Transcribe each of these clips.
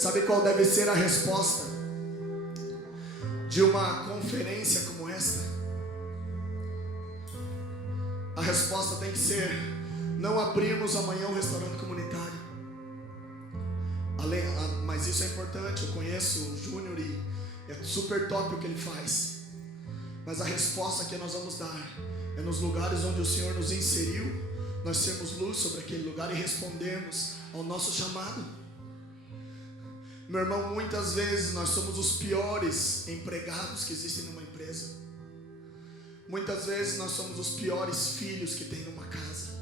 Sabe qual deve ser a resposta de uma conferência como esta? A resposta tem que ser: não abrirmos amanhã um restaurante comunitário. Mas isso é importante, eu conheço o Júnior e é super top o que ele faz. Mas a resposta que nós vamos dar é nos lugares onde o Senhor nos inseriu, nós sermos luz sobre aquele lugar e respondermos ao nosso chamado. Meu irmão, muitas vezes nós somos os piores empregados que existem numa empresa. Muitas vezes nós somos os piores filhos que tem numa casa.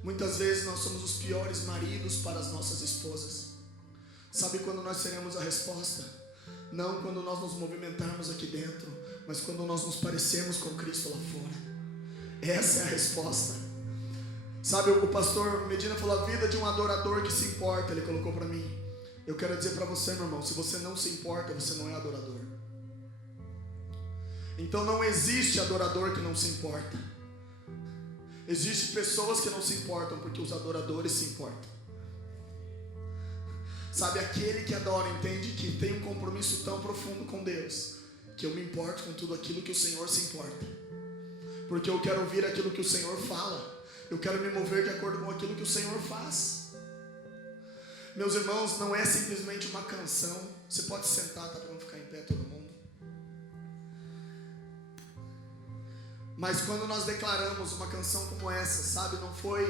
Muitas vezes nós somos os piores maridos para as nossas esposas. Sabe quando nós teremos a resposta? Não quando nós nos movimentarmos aqui dentro, mas quando nós nos parecermos com Cristo lá fora. Essa é a resposta. Sabe, o pastor Medina falou: a vida de um adorador que se importa. Ele colocou para mim. Eu quero dizer para você, meu irmão, se você não se importa, você não é adorador. Então não existe adorador que não se importa. Existem pessoas que não se importam, porque os adoradores se importam. Sabe, aquele que adora entende que tem um compromisso tão profundo com Deus, que eu me importo com tudo aquilo que o Senhor se importa. Porque eu quero ouvir aquilo que o Senhor fala. Eu quero me mover de acordo com aquilo que o Senhor faz. Meus irmãos, não é simplesmente uma canção. Você pode sentar, tá, para não ficar em pé todo mundo. Mas quando nós declaramos uma canção como essa, sabe, não foi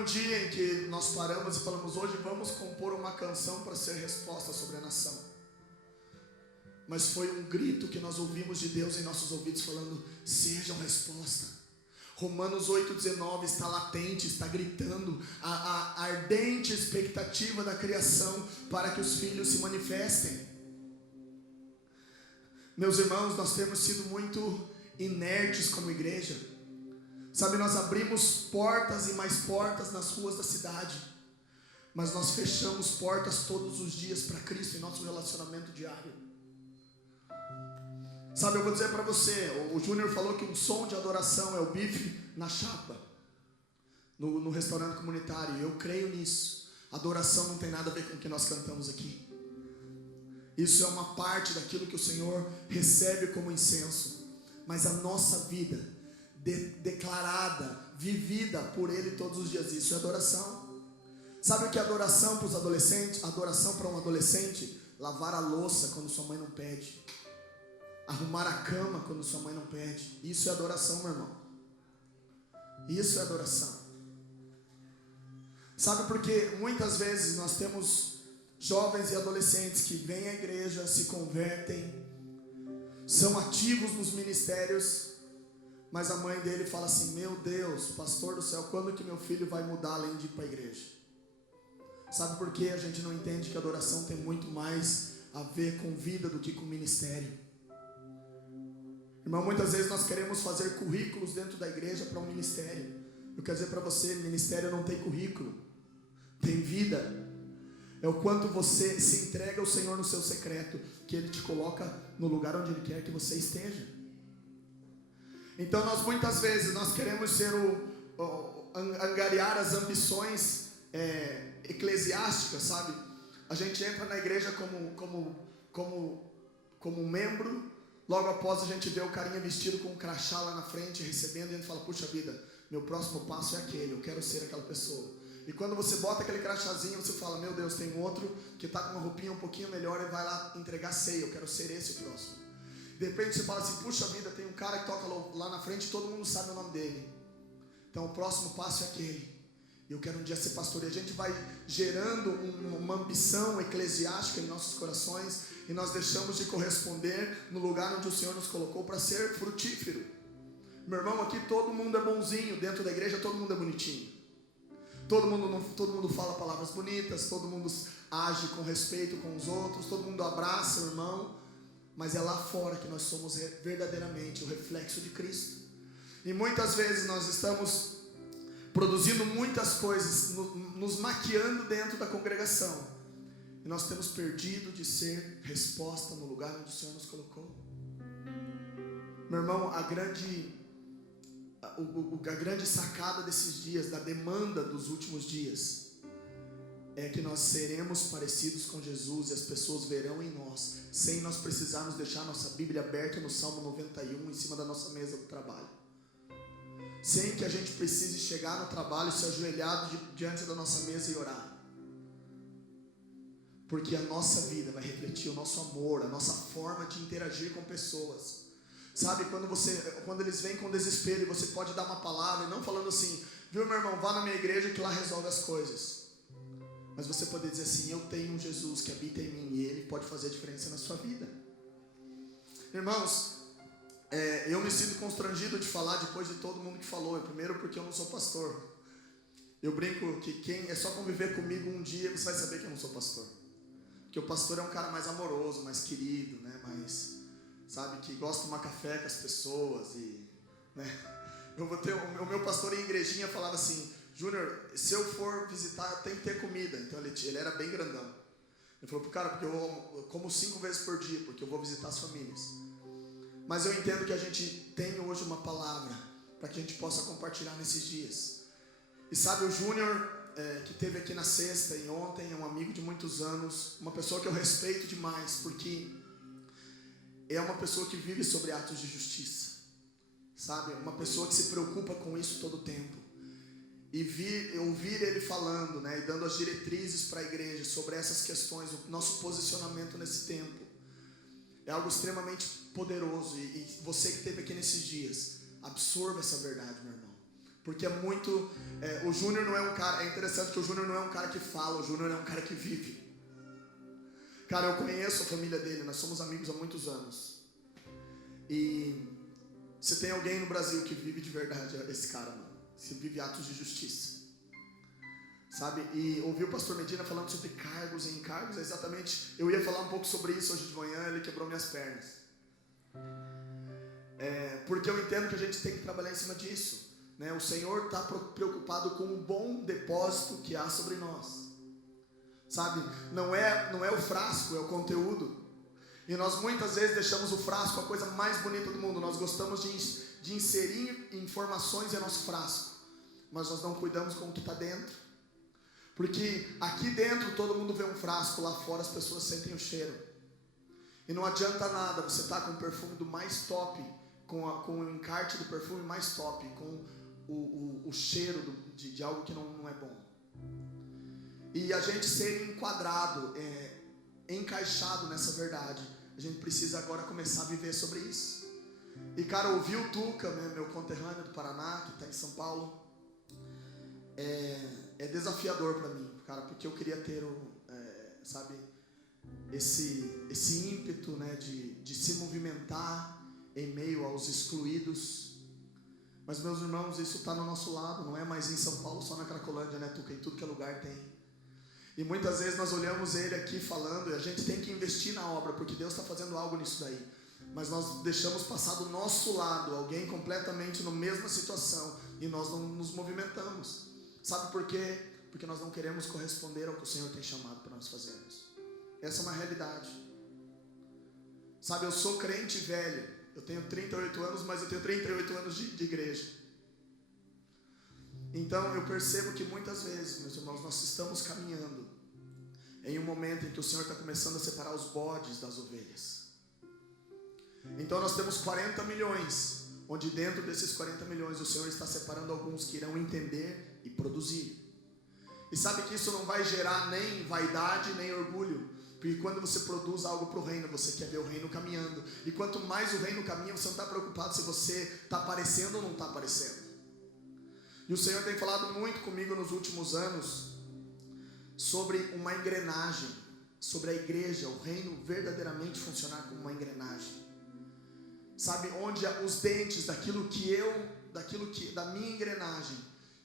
um dia em que nós paramos e falamos: hoje vamos compor uma canção para ser resposta sobre a nação. Mas foi um grito que nós ouvimos de Deus em nossos ouvidos falando: sejam resposta. Romanos 8,19 está latente, está gritando a ardente expectativa da criação para que os filhos se manifestem. Meus irmãos, nós temos sido muito inertes como igreja. Sabe, nós abrimos portas e mais portas nas ruas da cidade, mas nós fechamos portas todos os dias para Cristo em nosso relacionamento diário. Sabe, eu vou dizer para você, o Júnior falou que um som de adoração é o bife na chapa, no restaurante comunitário. Eu creio nisso. Adoração não tem nada a ver com o que nós cantamos aqui. Isso é uma parte daquilo que o Senhor recebe como incenso. Mas a nossa vida declarada, vivida por Ele todos os dias, isso é adoração. Sabe o que é adoração para os adolescentes? Adoração para um adolescente: lavar a louça quando sua mãe não pede, arrumar a cama quando sua mãe não pede. Isso é adoração, meu irmão. Isso é adoração. Sabe, porque muitas vezes nós temos jovens e adolescentes que vêm à igreja, se convertem, são ativos nos ministérios, mas a mãe dele fala assim: meu Deus, pastor do céu, quando que meu filho vai mudar além de ir para a igreja? Sabe por quê? A gente não entende que a adoração tem muito mais a ver com vida do que com ministério. Irmão, muitas vezes nós queremos fazer currículos dentro da igreja para um ministério. Eu quero dizer para você, ministério não tem currículo, tem vida. É o quanto você se entrega ao Senhor no seu secreto, que Ele te coloca no lugar onde Ele quer que você esteja. Então nós muitas vezes nós queremos ser angariar as ambições eclesiásticas, sabe? A gente entra na igreja como membro, logo após a gente vê o carinha vestido com um crachá lá na frente recebendo, e a gente fala: puxa vida, meu próximo passo é aquele, eu quero ser aquela pessoa. E quando você bota aquele crachazinho, você fala: meu Deus, tem outro que está com uma roupinha um pouquinho melhor e vai lá entregar ceia, eu quero ser esse o próximo. De repente você fala assim: puxa vida, tem um cara que toca lá na frente e todo mundo sabe o nome dele. Então o próximo passo é aquele. Eu quero um dia ser pastor. E a gente vai gerando uma ambição eclesiástica em nossos corações, e nós deixamos de corresponder no lugar onde o Senhor nos colocou para ser frutífero. Meu irmão, aqui todo mundo é bonzinho, dentro da igreja todo mundo é bonitinho. Todo mundo fala palavras bonitas, todo mundo age com respeito com os outros, todo mundo abraça o irmão, mas é lá fora que nós somos verdadeiramente o reflexo de Cristo. E muitas vezes nós estamos produzindo muitas coisas, nos maquiando dentro da congregação, e nós temos perdido de ser resposta no lugar onde o Senhor nos colocou. Meu irmão, a grande sacada desses dias, da demanda dos últimos dias, é que nós seremos parecidos com Jesus e as pessoas verão em nós, sem nós precisarmos deixar nossa Bíblia aberta no Salmo 91 em cima da nossa mesa do trabalho. Sem que a gente precise chegar no trabalho, se ajoelhar diante da nossa mesa e orar. Porque a nossa vida vai refletir o nosso amor, a nossa forma de interagir com pessoas. Sabe, quando eles vêm com desespero e você pode dar uma palavra, e não falando assim, viu meu irmão, vá na minha igreja que lá resolve as coisas. Mas você pode dizer assim, eu tenho um Jesus que habita em mim e Ele pode fazer a diferença na sua vida. Irmãos, eu me sinto constrangido de falar depois de todo mundo que falou. Primeiro porque eu não sou pastor. Eu brinco que quem é só conviver comigo um dia, você vai saber que eu não sou pastor. Porque o pastor é um cara mais amoroso, mais querido, né? Mais, sabe, que gosta de tomar café com as pessoas e, né? O meu pastor em igrejinha falava assim, Júnior, se eu for visitar, tem que ter comida. Então ele era bem grandão. Ele falou, cara, porque eu como 5 vezes por dia, porque eu vou visitar as famílias. Mas eu entendo que a gente tem hoje uma palavra para que a gente possa compartilhar nesses dias. E sabe, o Júnior, que esteve aqui na sexta e ontem, é um amigo de muitos anos, uma pessoa que eu respeito demais, porque é uma pessoa que vive sobre atos de justiça, sabe, uma pessoa que se preocupa com isso todo o tempo, e ouvir ele falando, né, e dando as diretrizes para a igreja sobre essas questões, o nosso posicionamento nesse tempo, é algo extremamente poderoso, e você que esteve aqui nesses dias, absorva essa verdade, meu irmão. Porque é muito... o Júnior não é um cara... É interessante que o Júnior não é um cara que fala, o Júnior é um cara que vive. Cara, eu conheço a família dele, nós somos amigos há muitos anos. E se tem alguém no Brasil que vive de verdade, é esse cara, mano. Que vive atos de justiça. Sabe? E ouvi o pastor Medina falando sobre cargos e encargos, exatamente... Eu ia falar um pouco sobre isso hoje de manhã, ele quebrou minhas pernas. Porque eu entendo que a gente tem que trabalhar em cima disso. O Senhor está preocupado com o bom depósito que há sobre nós, sabe, não é o frasco, é o conteúdo, e nós muitas vezes deixamos o frasco a coisa mais bonita do mundo, nós gostamos de inserir informações em nosso frasco, mas nós não cuidamos com o que está dentro, porque aqui dentro todo mundo vê um frasco, lá fora as pessoas sentem o cheiro, e não adianta nada você estar com o perfume do mais top, com o encarte do perfume mais top, com o cheiro de algo que não é bom. E a gente ser enquadrado, encaixado nessa verdade, a gente precisa agora começar a viver sobre isso. E cara, ouvir o Tuca, meu conterrâneo do Paraná, que está em São Paulo, é desafiador para mim, cara, porque eu queria ter sabe, esse ímpeto, né, de se movimentar em meio aos excluídos. Mas meus irmãos, isso está no nosso lado, não é mais em São Paulo, só na Cracolândia, né, Tuca? Em tudo que é lugar tem. E muitas vezes nós olhamos ele aqui falando, e a gente tem que investir na obra, porque Deus está fazendo algo nisso daí. Mas nós deixamos passar do nosso lado alguém completamente na mesma situação, e nós não nos movimentamos. Sabe por quê? Porque nós não queremos corresponder ao que o Senhor tem chamado para nós fazermos. Essa é uma realidade. Sabe, eu sou crente velho. Eu tenho 38 anos, mas eu tenho 38 anos de igreja. Então eu percebo que muitas vezes, meus irmãos, nós estamos caminhando em um momento em que o Senhor está começando a separar os bodes das ovelhas. Então nós temos 40 milhões, onde dentro desses 40 milhões o Senhor está separando alguns que irão entender e produzir. E sabe que isso não vai gerar nem vaidade, nem orgulho. Porque quando você produz algo para o reino, você quer ver o reino caminhando. E quanto mais o reino caminha, você não está preocupado se você está aparecendo ou não está aparecendo. E o Senhor tem falado muito comigo nos últimos anos sobre uma engrenagem, sobre a igreja, o reino verdadeiramente funcionar como uma engrenagem. Sabe, onde os dentes da minha engrenagem,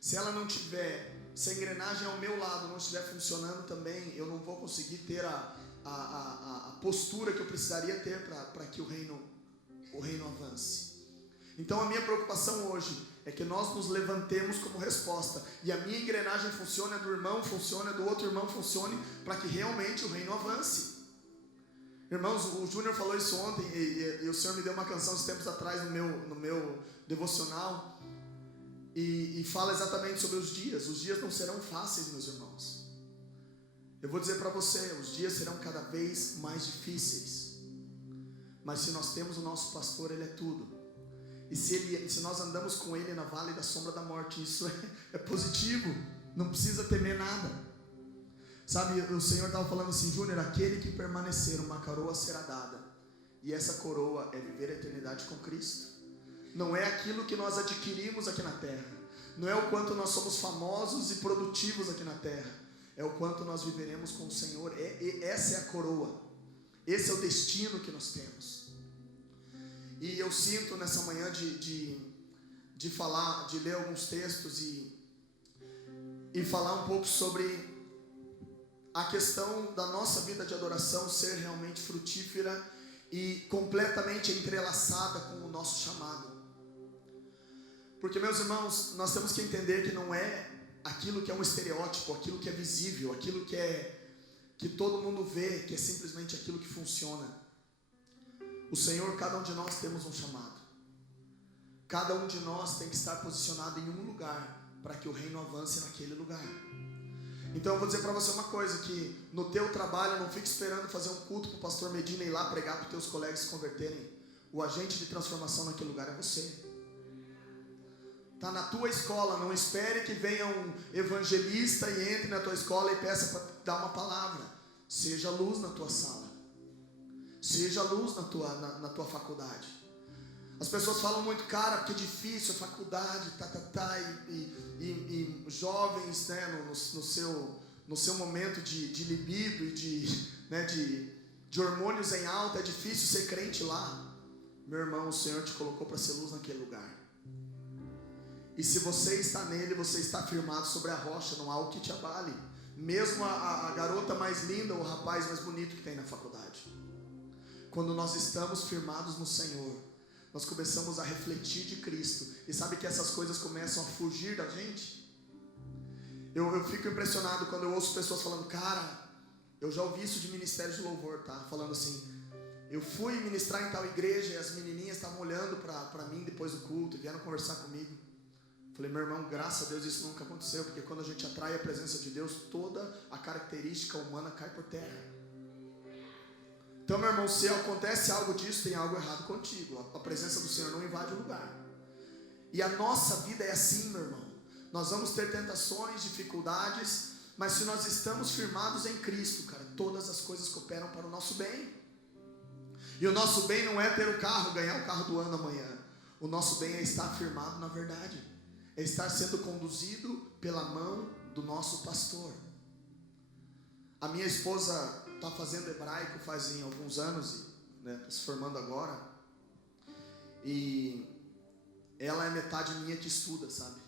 se ela não tiver, se a engrenagem ao meu lado não estiver funcionando também, eu não vou conseguir ter a postura que eu precisaria ter para que o reino avance. Então a minha preocupação hoje é que nós nos levantemos como resposta, e a minha engrenagem funcione, a do irmão funcione, a do outro irmão funcione, para que realmente o reino avance. Irmãos, o Júnior falou isso ontem, e o Senhor me deu uma canção uns tempos atrás no meu devocional, e fala exatamente sobre os dias. Os dias não serão fáceis, meus irmãos. Eu vou dizer para você, os dias serão cada vez mais difíceis. Mas se nós temos o nosso pastor, ele é tudo. E se nós andamos com ele na vale da sombra da morte, isso é positivo. Não precisa temer nada. Sabe, o Senhor estava falando assim: Júnior, aquele que permanecer, uma coroa será dada. E essa coroa é viver a eternidade com Cristo. Não é aquilo que nós adquirimos aqui na terra. Não é o quanto nós somos famosos e produtivos aqui na terra. É o quanto nós viveremos com o Senhor. Essa é a coroa. Esse é o destino que nós temos. E eu sinto nessa manhã de falar, de ler alguns textos e falar um pouco sobre a questão da nossa vida de adoração ser realmente frutífera e completamente entrelaçada com o nosso chamado. Porque, meus irmãos, nós temos que entender que não é aquilo que é um estereótipo, aquilo que é visível, aquilo que todo mundo vê, que é simplesmente aquilo que funciona. O Senhor, cada um de nós temos um chamado. Cada um de nós tem que estar posicionado em um lugar para que o reino avance naquele lugar. Então eu vou dizer para você uma coisa, que no teu trabalho não fique esperando fazer um culto para o pastor Medina ir lá pregar para os teus colegas se converterem. O agente de transformação naquele lugar é você. Está na tua escola, não espere que venha um evangelista e entre na tua escola e peça para dar uma palavra. Seja luz na tua sala. Seja luz na tua faculdade. As pessoas falam muito, cara, porque é difícil a faculdade, e jovens, né, no seu momento de libido e de hormônios em alta, é difícil ser crente lá. Meu irmão, o Senhor te colocou para ser luz naquele lugar. E se você está nele, você está firmado sobre a rocha, não há o que te abale. Mesmo a garota mais linda, ou o rapaz mais bonito que tem na faculdade. Quando nós estamos firmados no Senhor, nós começamos a refletir de Cristo. E sabe que essas coisas começam a fugir da gente? Eu fico impressionado quando eu ouço pessoas falando, cara, eu já ouvi isso de ministério de louvor, tá? Falando assim, eu fui ministrar em tal igreja e as menininhas estavam olhando para mim depois do culto e vieram conversar comigo. Falei, meu irmão, graças a Deus isso nunca aconteceu, porque quando a gente atrai a presença de Deus, toda a característica humana cai por terra. Então, meu irmão, se acontece algo disso, tem algo errado contigo. A presença do Senhor não invade o lugar. E a nossa vida é assim, meu irmão. Nós vamos ter tentações, dificuldades, mas se nós estamos firmados em Cristo, cara, todas as coisas cooperam para o nosso bem. E o nosso bem não é ter o carro, ganhar o carro do ano amanhã. O nosso bem é estar firmado na verdade. É estar sendo conduzido pela mão do nosso pastor. A minha esposa está fazendo hebraico fazem alguns anos, né, está se formando agora. E ela é metade minha que estuda, sabe?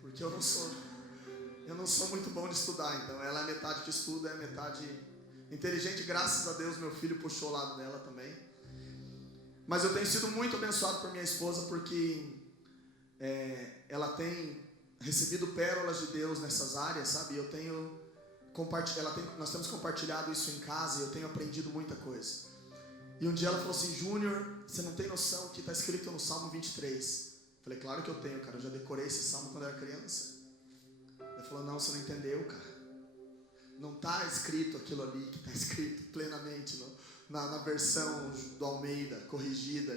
Porque eu não sou muito bom de estudar, então ela é metade que estuda, é metade inteligente, graças a Deus meu filho puxou o lado dela também. Mas eu tenho sido muito abençoado por minha esposa, porque ela tem recebido pérolas de Deus nessas áreas, sabe? Nós temos compartilhado isso em casa e eu tenho aprendido muita coisa. E um dia ela falou assim, Júnior, você não tem noção que está escrito no Salmo 23. Falei, claro que eu tenho, cara, eu já decorei esse salmo quando eu era criança. Ela falou, não, você não entendeu, cara. Não está escrito aquilo ali que está escrito plenamente na versão do Almeida, corrigida.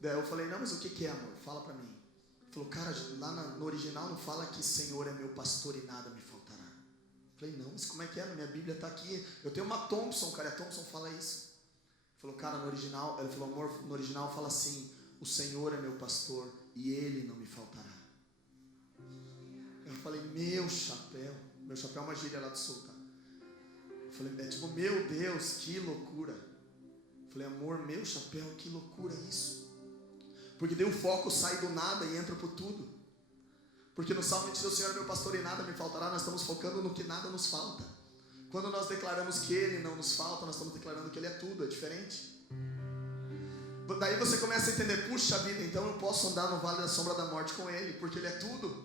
Daí eu falei, não, mas o que é, amor? Fala pra mim. Ele falou, cara, lá no original não fala que Senhor é meu pastor e nada me faltará. Eu falei, não, mas como é que é? Na minha Bíblia está aqui. Eu tenho uma Thompson, cara, a Thompson fala isso. Ele falou, cara, no original, ele falou, amor, no original fala assim, o Senhor é meu pastor e Ele não me faltará. Eu falei, meu chapéu é uma gíria lá do sul, tá? Eu falei, tipo, meu Deus, que loucura. Eu falei, amor, meu chapéu, que loucura isso. Porque daí o foco sai do nada e entra por tudo. Porque no Salmo diz, o Senhor é meu pastor e nada me faltará. Nós estamos focando no que nada nos falta. Quando nós declaramos que Ele não nos falta, nós estamos declarando que Ele é tudo, é diferente. Daí você começa a entender, puxa vida, então eu posso andar no vale da sombra da morte com Ele, porque Ele é tudo.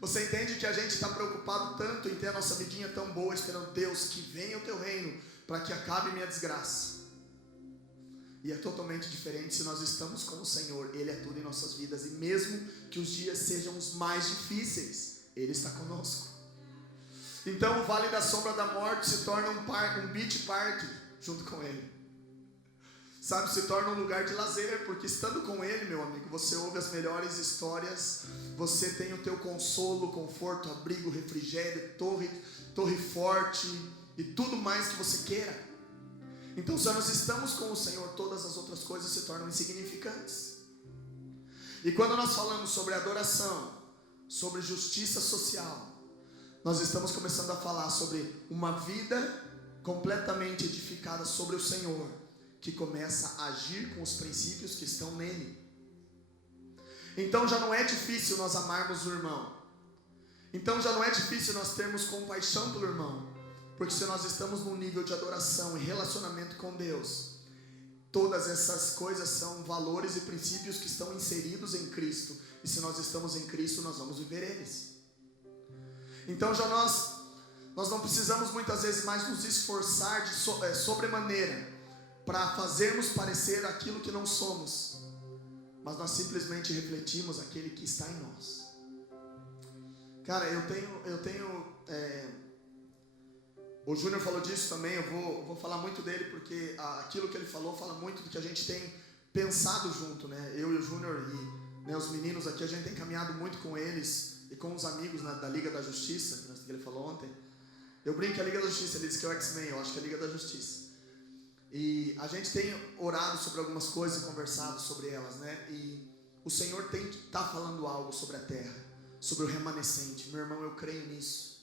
Você entende que a gente está preocupado tanto em ter a nossa vidinha tão boa, esperando Deus que venha o teu reino, para que acabe minha desgraça. E é totalmente diferente se nós estamos com o Senhor. Ele é tudo em nossas vidas. E mesmo que os dias sejam os mais difíceis, Ele está conosco. Então o Vale da Sombra da Morte se torna um beach park junto com Ele. Sabe, se torna um lugar de lazer, porque estando com Ele, meu amigo, você ouve as melhores histórias, você tem o teu consolo, conforto, abrigo, refrigério, torre forte e tudo mais que você queira. Então, se nós estamos com o Senhor, todas as outras coisas se tornam insignificantes. E quando nós falamos sobre adoração, sobre justiça social, nós estamos começando a falar sobre uma vida completamente edificada sobre o Senhor, que começa a agir com os princípios que estão nele. Então já não é difícil nós amarmos o irmão. Então já não é difícil nós termos compaixão pelo irmão. Porque se nós estamos num nível de adoração e relacionamento com Deus, todas essas coisas são valores e princípios que estão inseridos em Cristo. E se nós estamos em Cristo, nós vamos viver eles. Então já nós não precisamos muitas vezes mais nos esforçar de sobremaneira para fazermos parecer aquilo que não somos, mas nós simplesmente refletimos aquele que está em nós. Cara, o Júnior falou disso também, eu vou falar muito dele, porque aquilo que ele falou fala muito do que a gente tem pensado junto, né? Eu e o Júnior e os meninos aqui, a gente tem caminhado muito com eles e com os amigos da Liga da Justiça, que ele falou ontem. Eu brinco que é a Liga da Justiça, ele disse que é o X-Men, eu acho que é a Liga da Justiça. E a gente tem orado sobre algumas coisas e conversado sobre elas, né? E o Senhor tem que estar falando algo sobre a terra, sobre o remanescente. Meu irmão, eu creio nisso.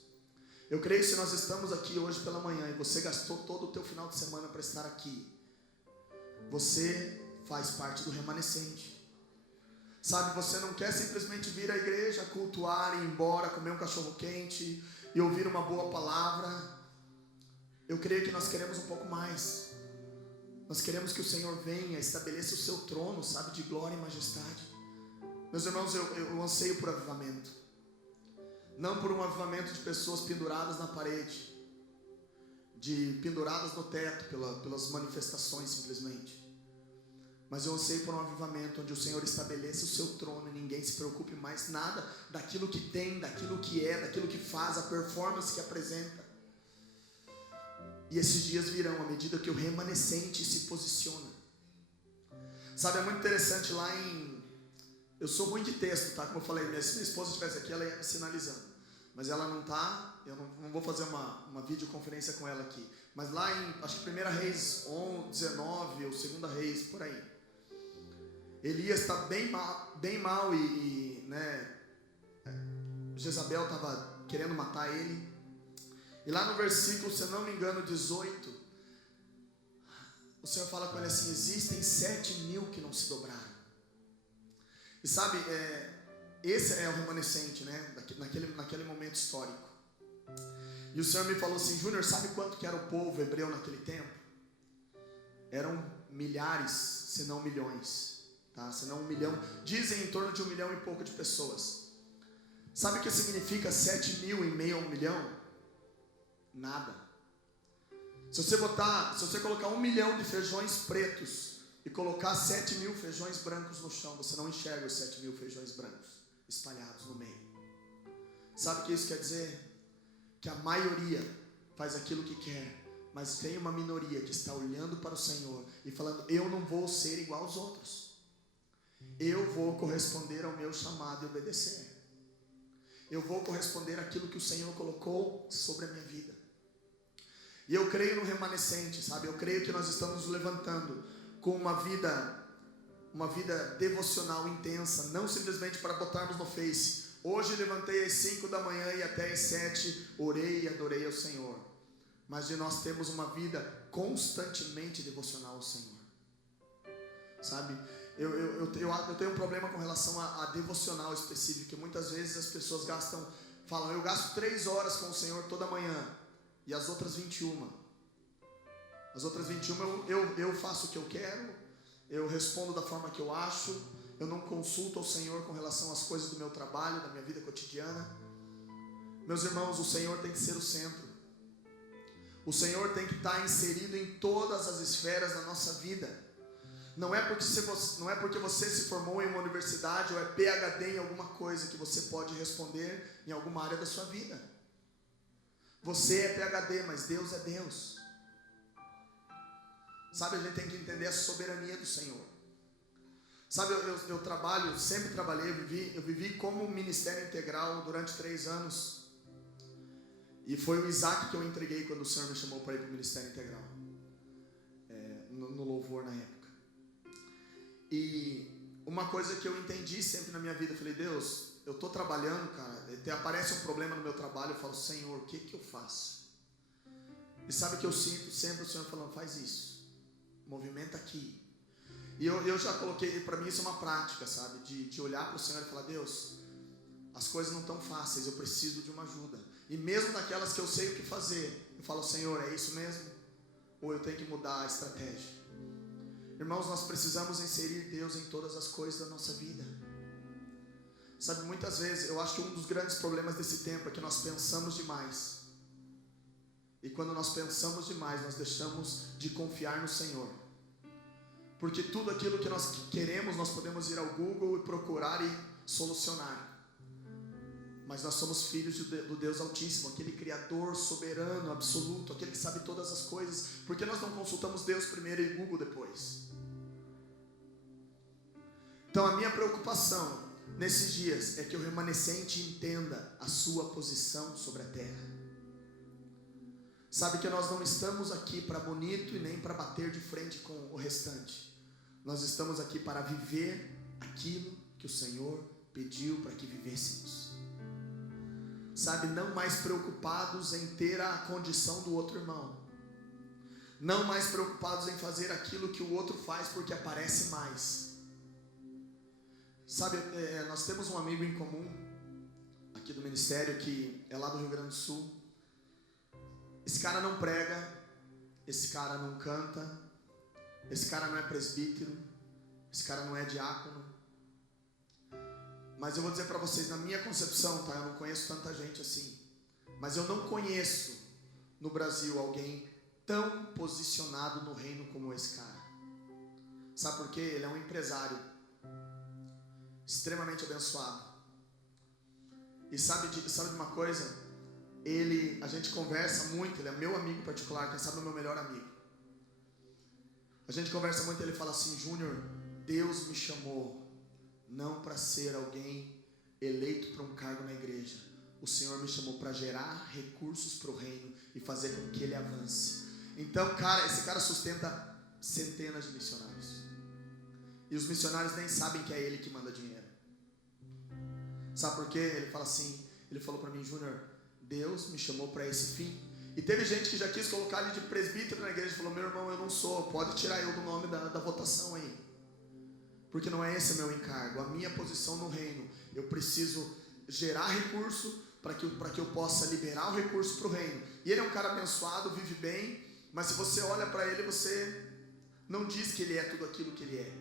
Eu creio que se nós estamos aqui hoje pela manhã e você gastou todo o teu final de semana para estar aqui, você faz parte do remanescente. Sabe, você não quer simplesmente vir à igreja, cultuar, ir embora, comer um cachorro quente e ouvir uma boa palavra. Eu creio que nós queremos um pouco mais. Nós queremos que o Senhor venha, estabeleça o seu trono, sabe, de glória e majestade. Meus irmãos, eu anseio por avivamento. Não por um avivamento de pessoas penduradas na parede, penduradas no teto pelas manifestações simplesmente. Mas eu anseio por um avivamento onde o Senhor estabeleça o seu trono e ninguém se preocupe mais nada daquilo que tem, daquilo que é, daquilo que faz, a performance que apresenta. E esses dias virão à medida que o remanescente se posiciona. Sabe, é muito interessante lá eu sou ruim de texto, tá? Como eu falei, se minha esposa estivesse aqui, ela ia me sinalizando. Mas ela não tá, eu não vou fazer uma videoconferência com ela aqui. Mas lá acho que 1 Reis 19 ou 2 Reis, por aí. Elias está bem mal né, Jezabel estava querendo matar ele. E lá no versículo, se eu não me engano, 18, o Senhor fala com ele assim: existem 7.000 que não se dobraram. E sabe, esse é o remanescente, né, naquele momento histórico. E o Senhor me falou assim: Júnior, sabe quanto que era o povo hebreu naquele tempo? Eram milhares, se não milhões, tá? Se não 1 milhão, dizem em torno de 1 milhão e pouco de pessoas. Sabe o que significa 7.000 em meio a 1 milhão? Nada. Se você colocar 1 milhão de feijões pretos e colocar 7.000 feijões brancos no chão, você não enxerga os 7.000 feijões brancos espalhados no meio. Sabe o que isso quer dizer? Que a maioria faz aquilo que quer, mas tem uma minoria que está olhando para o Senhor e falando: eu não vou ser igual aos outros, eu vou corresponder ao meu chamado e obedecer, eu vou corresponder àquilo que o Senhor colocou sobre a minha vida. E eu creio no remanescente, sabe? Eu creio que nós estamos nos levantando com uma vida devocional intensa, não simplesmente para botarmos no Face: hoje levantei às 5 da manhã e até às 7 orei e adorei ao Senhor. Mas de nós temos uma vida constantemente devocional ao Senhor. Sabe? Eu tenho um problema com relação a devocional específico, que muitas vezes as pessoas falam: eu gasto 3 horas com o Senhor toda manhã. E as outras 21? As outras 21 eu faço o que eu quero, eu respondo da forma que eu acho, eu não consulto ao Senhor com relação às coisas do meu trabalho, da minha vida cotidiana. Meus irmãos, o Senhor tem que ser o centro. O Senhor tem que estar inserido em todas as esferas da nossa vida. Não é porque você se formou em uma universidade ou é PhD em alguma coisa que você pode responder em alguma área da sua vida. Você é PhD, mas Deus é Deus. Sabe, a gente tem que entender a soberania do Senhor. Sabe, eu trabalho, sempre trabalhei, eu vivi como ministério integral durante 3 anos. E foi o Isaac que eu entreguei quando o Senhor me chamou para ir para o ministério integral. No louvor na época. E uma coisa que eu entendi sempre na minha vida, eu falei, Deus, eu estou trabalhando, cara, aparece um problema no meu trabalho, eu falo, Senhor, o que eu faço? E sabe o que eu sinto sempre o Senhor falando, faz isso, movimenta aqui. E eu já coloquei, para mim isso é uma prática, sabe, de olhar para o Senhor e falar, Deus, as coisas não estão fáceis, eu preciso de uma ajuda. E mesmo naquelas que eu sei o que fazer, eu falo, Senhor, é isso mesmo? Ou eu tenho que mudar a estratégia? Irmãos, nós precisamos inserir Deus em todas as coisas da nossa vida. Sabe, muitas vezes, eu acho que um dos grandes problemas desse tempo é que nós pensamos demais. E quando nós pensamos demais, nós deixamos de confiar no Senhor. Porque tudo aquilo que nós queremos, nós podemos ir ao Google e procurar e solucionar. Mas nós somos filhos do Deus Altíssimo, aquele Criador soberano, absoluto, aquele que sabe todas as coisas. Por que nós não consultamos Deus primeiro e Google depois? Então a minha preocupação nesses dias é que o remanescente entenda a sua posição sobre a terra. Sabe que nós não estamos aqui para bonito e nem para bater de frente com o restante. Nós estamos aqui para viver aquilo que o Senhor pediu para que vivêssemos. Sabe, não mais preocupados em ter a condição do outro irmão. Não mais preocupados em fazer aquilo que o outro faz porque aparece mais. Sabe, nós temos um amigo em comum aqui do ministério que é lá do Rio Grande do Sul. Esse cara não prega, esse cara não canta, esse cara não é presbítero, esse cara não é diácono. Mas eu vou dizer para vocês, na minha concepção, tá? Eu não conheço tanta gente assim. Mas eu não conheço no Brasil alguém tão posicionado no reino como esse cara. Sabe por quê? Ele é um empresário extremamente abençoado. E sabe de uma coisa? A gente conversa muito, ele é meu amigo particular, quem sabe é o meu melhor amigo. A gente conversa muito, ele fala assim, Júnior, Deus me chamou não para ser alguém eleito para um cargo na igreja. O Senhor me chamou para gerar recursos para o reino e fazer com que ele avance. Então, cara, esse cara sustenta centenas de missionários. E os missionários nem sabem que é ele que manda dinheiro. Sabe por quê? Ele fala assim, ele falou para mim, Júnior, Deus me chamou para esse fim. E teve gente que já quis colocar ele de presbítero na igreja e falou, meu irmão, eu não sou, pode tirar eu do nome da votação aí. Porque não é esse o meu encargo. A minha posição no reino, eu preciso gerar recurso para que eu possa liberar o recurso para o reino. E ele é um cara abençoado, vive bem, mas se você olha para ele, você não diz que ele é tudo aquilo que ele é,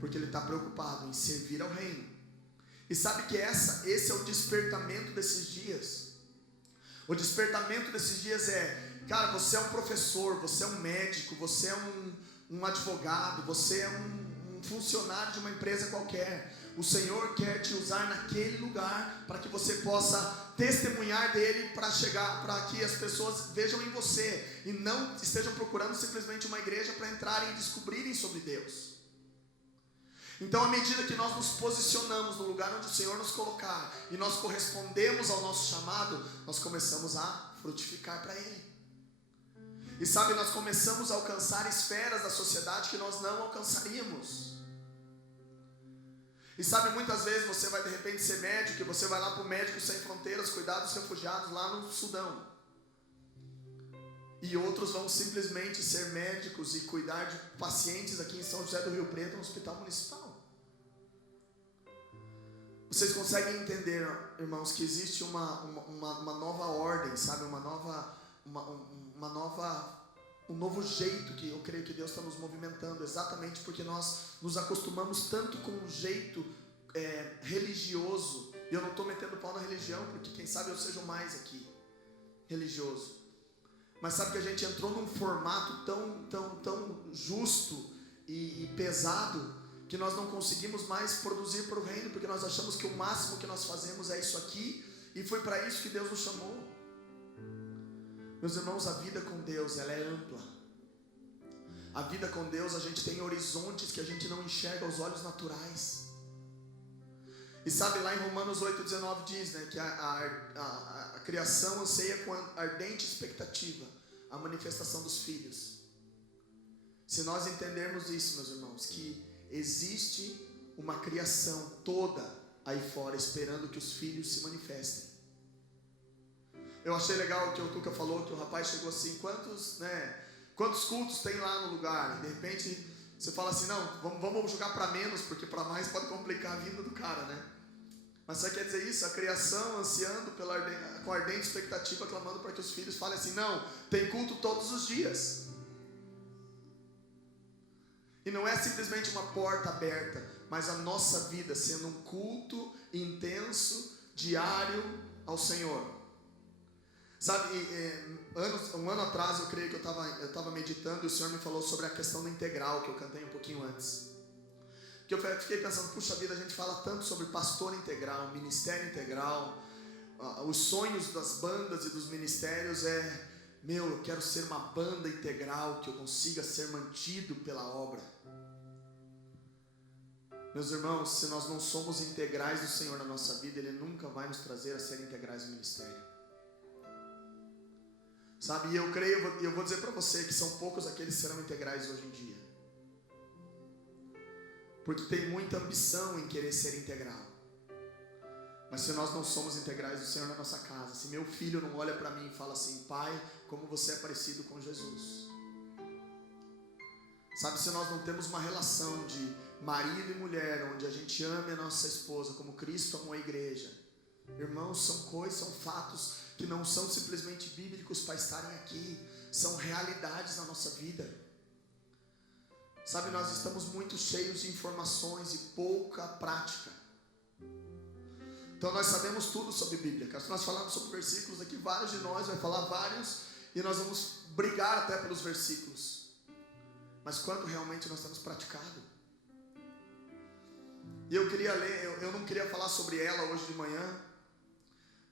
porque ele está preocupado em servir ao reino. E sabe que esse é o despertamento desses dias. O despertamento desses dias é, cara, você é um professor, você é um médico, você é um advogado, você é um funcionário de uma empresa qualquer. O Senhor quer te usar naquele lugar para que você possa testemunhar dele, para que as pessoas vejam em você e não estejam procurando simplesmente uma igreja para entrarem e descobrirem sobre Deus. Então, à medida que nós nos posicionamos no lugar onde o Senhor nos colocar e nós correspondemos ao nosso chamado, nós começamos a frutificar para Ele. E sabe, nós começamos a alcançar esferas da sociedade que nós não alcançaríamos. E sabe, muitas vezes você vai de repente ser médico e você vai lá para o Médicos Sem Fronteiras cuidar dos refugiados lá no Sudão. E outros vão simplesmente ser médicos e cuidar de pacientes aqui em São José do Rio Preto, no hospital municipal. Vocês conseguem entender, irmãos, que existe uma nova ordem, sabe? Um novo jeito que eu creio que Deus está nos movimentando, exatamente porque nós nos acostumamos tanto com um jeito religioso. E eu não estou metendo pau na religião, porque quem sabe eu seja o mais aqui religioso. Mas sabe que a gente entrou num formato tão justo e pesado que nós não conseguimos mais produzir para o reino, porque nós achamos que o máximo que nós fazemos é isso aqui, e foi para isso que Deus nos chamou. Meus irmãos, a vida com Deus, ela é ampla. A vida com Deus, a gente tem horizontes que a gente não enxerga aos olhos naturais. E sabe, lá em Romanos 8,19 diz, né, que a criação anseia com ardente expectativa a manifestação dos filhos. Se nós entendermos isso, meus irmãos, que existe uma criação toda aí fora esperando que os filhos se manifestem. Eu achei legal o que o Tuca falou, que o rapaz chegou assim, quantos cultos tem lá no lugar? E de repente você fala assim, não, vamos jogar para menos, porque para mais pode complicar a vinda do cara, né? Mas você quer dizer isso? A criação ansiando com ardente expectativa, clamando para que os filhos falem assim, não, tem culto todos os dias. E não é simplesmente uma porta aberta, mas a nossa vida sendo um culto intenso, diário ao Senhor. Sabe, um ano atrás eu creio que eu estava meditando e o Senhor me falou sobre a questão do integral, que eu cantei um pouquinho antes. Que eu fiquei pensando, puxa vida, a gente fala tanto sobre pastor integral, ministério integral, os sonhos das bandas e dos ministérios eu quero ser uma banda integral, que eu consiga ser mantido pela obra. Meus irmãos, se nós não somos integrais do Senhor na nossa vida, Ele nunca vai nos trazer a ser integrais no ministério. Sabe, e eu creio, e eu vou dizer para você que são poucos aqueles que serão integrais hoje em dia. Porque tem muita ambição em querer ser integral. Mas se nós não somos integrais do Senhor na nossa casa, se meu filho não olha para mim e fala assim, pai, como você é parecido com Jesus. Sabe, se nós não temos uma relação de marido e mulher, onde a gente ame a nossa esposa como Cristo amou a igreja. Irmãos, são fatos que não são simplesmente bíblicos para estarem aqui, são realidades na nossa vida. Sabe, nós estamos muito cheios de informações e pouca prática. Então nós sabemos tudo sobre Bíblia, cara. Se nós falarmos sobre versículos aqui, vários de nós vai falar vários, e nós vamos brigar até pelos versículos. Mas quanto realmente nós temos praticado? E eu queria ler, eu não queria falar sobre ela hoje de manhã,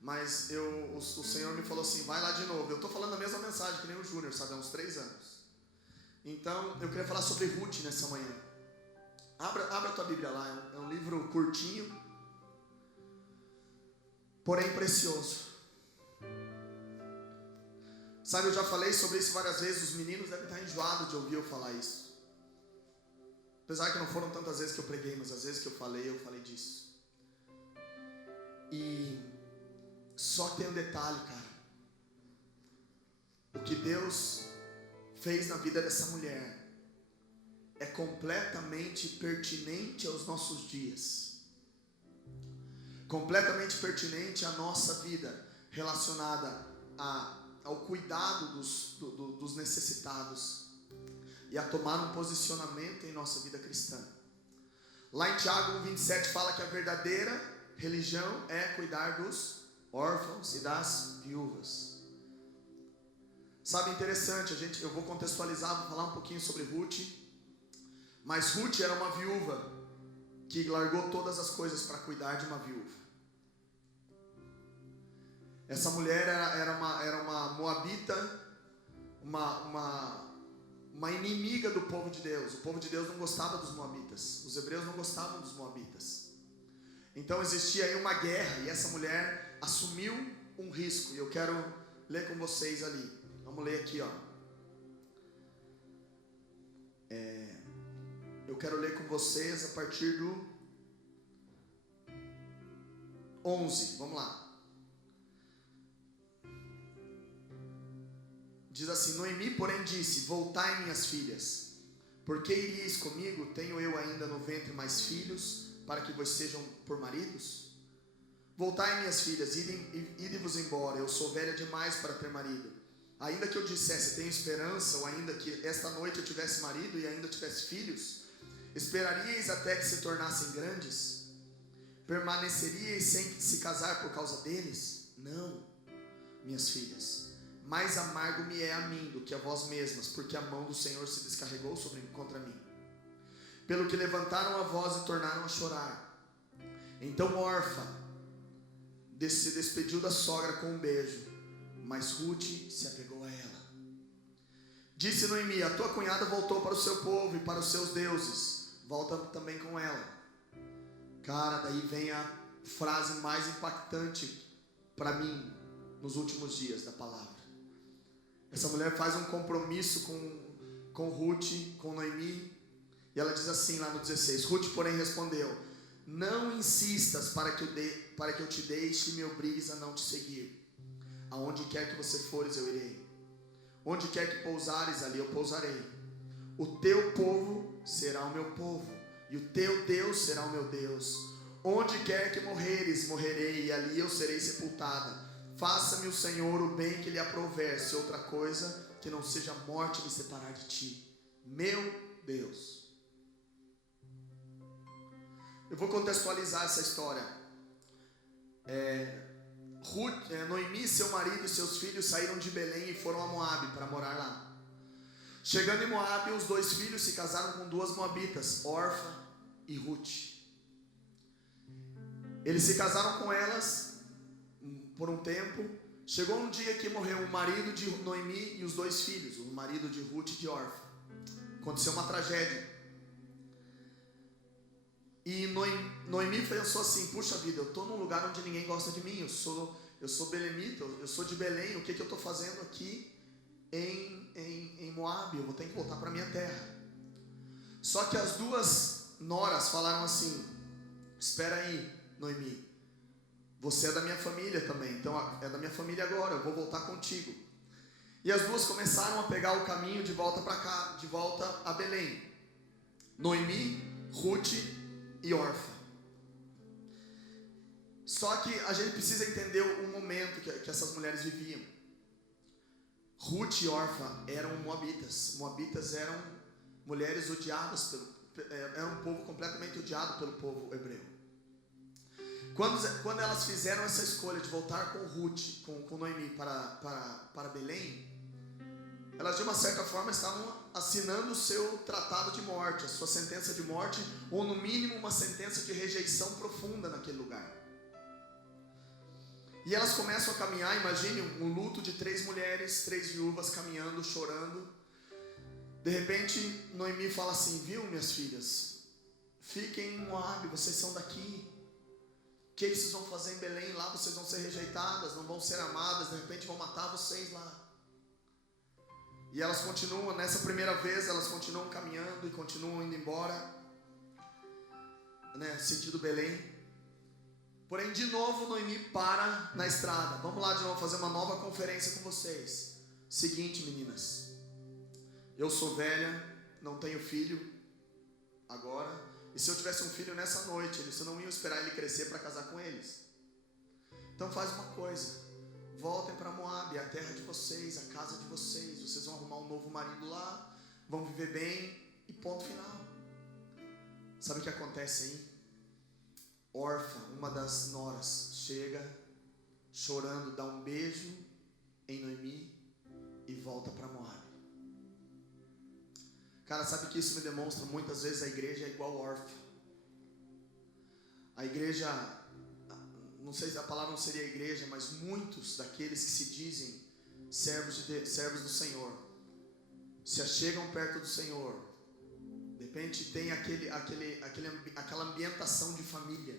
mas o Senhor me falou assim, vai lá de novo. Eu estou falando a mesma mensagem que nem o Júnior, sabe, há uns 3 anos. Então, eu queria falar sobre Ruth nessa manhã. Abra a tua Bíblia lá, é um livro curtinho, porém precioso. Sabe, eu já falei sobre isso várias vezes, os meninos devem estar enjoados de ouvir eu falar isso. Apesar que não foram tantas vezes que eu preguei, mas às vezes que eu falei disso. E só tem um detalhe, cara. O que Deus fez na vida dessa mulher é completamente pertinente aos nossos dias, completamente pertinente à nossa vida, relacionada ao cuidado dos necessitados e a tomar um posicionamento em nossa vida cristã. Lá em Tiago 1,27 fala que a verdadeira religião é cuidar dos órfãos e das viúvas. Sabe, interessante, eu vou contextualizar, vou falar um pouquinho sobre Ruth. Mas Ruth era uma viúva que largou todas as coisas para cuidar de uma viúva. Essa mulher era uma moabita, uma inimiga do povo de Deus. O povo de Deus não gostava dos moabitas. Os hebreus não gostavam dos moabitas. Então existia aí uma guerra e essa mulher assumiu um risco. E eu quero ler com vocês ali. Vamos ler aqui, ó. Eu quero ler com vocês a partir do 11. Vamos lá. Diz assim: Noemi, porém, disse: voltai, minhas filhas, porque iríeis comigo? Tenho eu ainda no ventre mais filhos, para que vos sejam por maridos? Voltai, minhas filhas, ide-vos embora, eu sou velha demais para ter marido. Ainda que eu dissesse, tenho esperança, ou ainda que esta noite eu tivesse marido e ainda tivesse filhos, esperaríeis até que se tornassem grandes? Permaneceríeis sem se casar por causa deles? Não, minhas filhas, mais amargo me é a mim do que a vós mesmas, porque a mão do Senhor se descarregou contra mim. Pelo que levantaram a voz e tornaram a chorar. Então Orfa se despediu da sogra com um beijo, mas Ruth se apegou a ela. Disse Noemi: a tua cunhada voltou para o seu povo e para os seus deuses, volta também com ela. Cara, daí vem a frase mais impactante para mim nos últimos dias da palavra. Essa mulher faz um compromisso com Ruth, com Noemi, e ela diz assim lá no 16: Ruth, porém, respondeu: não insistas para que eu te deixe e me obrigues a não te seguir. Aonde quer que você fores, eu irei. Onde quer que pousares, ali eu pousarei. O teu povo será o meu povo, e o teu Deus será o meu Deus. Onde quer que morreres, morrerei, e ali eu serei sepultada. Faça-me o Senhor o bem que lhe aprouver, se outra coisa que não seja a morte me separar de ti, meu Deus. Eu vou contextualizar essa história. Noemi, seu marido e seus filhos saíram de Belém e foram a Moabe para morar lá. Chegando em Moabe, os dois filhos se casaram com duas moabitas, Orfa e Ruth. Eles se casaram com elas por um tempo. Chegou um dia que morreu o marido de Noemi e os dois filhos, o marido de Ruth e de Orfa. Aconteceu uma tragédia. E Noemi pensou assim: puxa vida, eu estou num lugar onde ninguém gosta de mim, eu sou belemita, eu sou de Belém, o que eu estou fazendo aqui em Moabe? Eu vou ter que voltar para minha terra. Só que as duas noras falaram assim: espera aí, Noemi, você é da minha família também, então é da minha família agora, eu vou voltar contigo. E as duas começaram a pegar o caminho de volta para cá, de volta a Belém. Noemi, Ruth e Orfa. Só que a gente precisa entender o momento que essas mulheres viviam. Ruth e Orfa eram moabitas. Moabitas eram mulheres odiadas, era um povo completamente odiado pelo povo hebreu. Quando elas fizeram essa escolha de voltar com Ruth, com Noemi para Belém, elas de uma certa forma estavam assinando o seu tratado de morte, a sua sentença de morte, ou no mínimo uma sentença de rejeição profunda naquele lugar. E elas começam a caminhar, imagine um luto de 3 mulheres, 3 viúvas caminhando, chorando. De repente Noemi fala assim: viu, minhas filhas, fiquem em Moabe, vocês são daqui. O que vocês vão fazer em Belém? Lá vocês vão ser rejeitadas, não vão ser amadas, de repente vão matar vocês lá. E elas continuam, nessa primeira vez, elas continuam caminhando e continuam indo embora, sentido Belém. Porém, de novo, Noemi para na estrada. Vamos lá de novo fazer uma nova conferência com vocês. Seguinte, meninas, eu sou velha, não tenho filho agora, e se eu tivesse um filho nessa noite, você não ia esperar ele crescer para casar com eles. Então faz uma coisa: voltem para Moabe, a terra de vocês, a casa de vocês. Vocês vão arrumar um novo marido lá, vão viver bem e ponto final. Sabe o que acontece aí? Orfa, uma das noras, chega chorando, dá um beijo em Noemi e volta para Moabe. Cara, sabe que isso me demonstra? Muitas vezes a igreja é igual Orfa. A igreja, não sei se a palavra não seria igreja, mas muitos daqueles que se dizem servos do Senhor se achegam perto do Senhor. De repente tem aquela ambientação de família,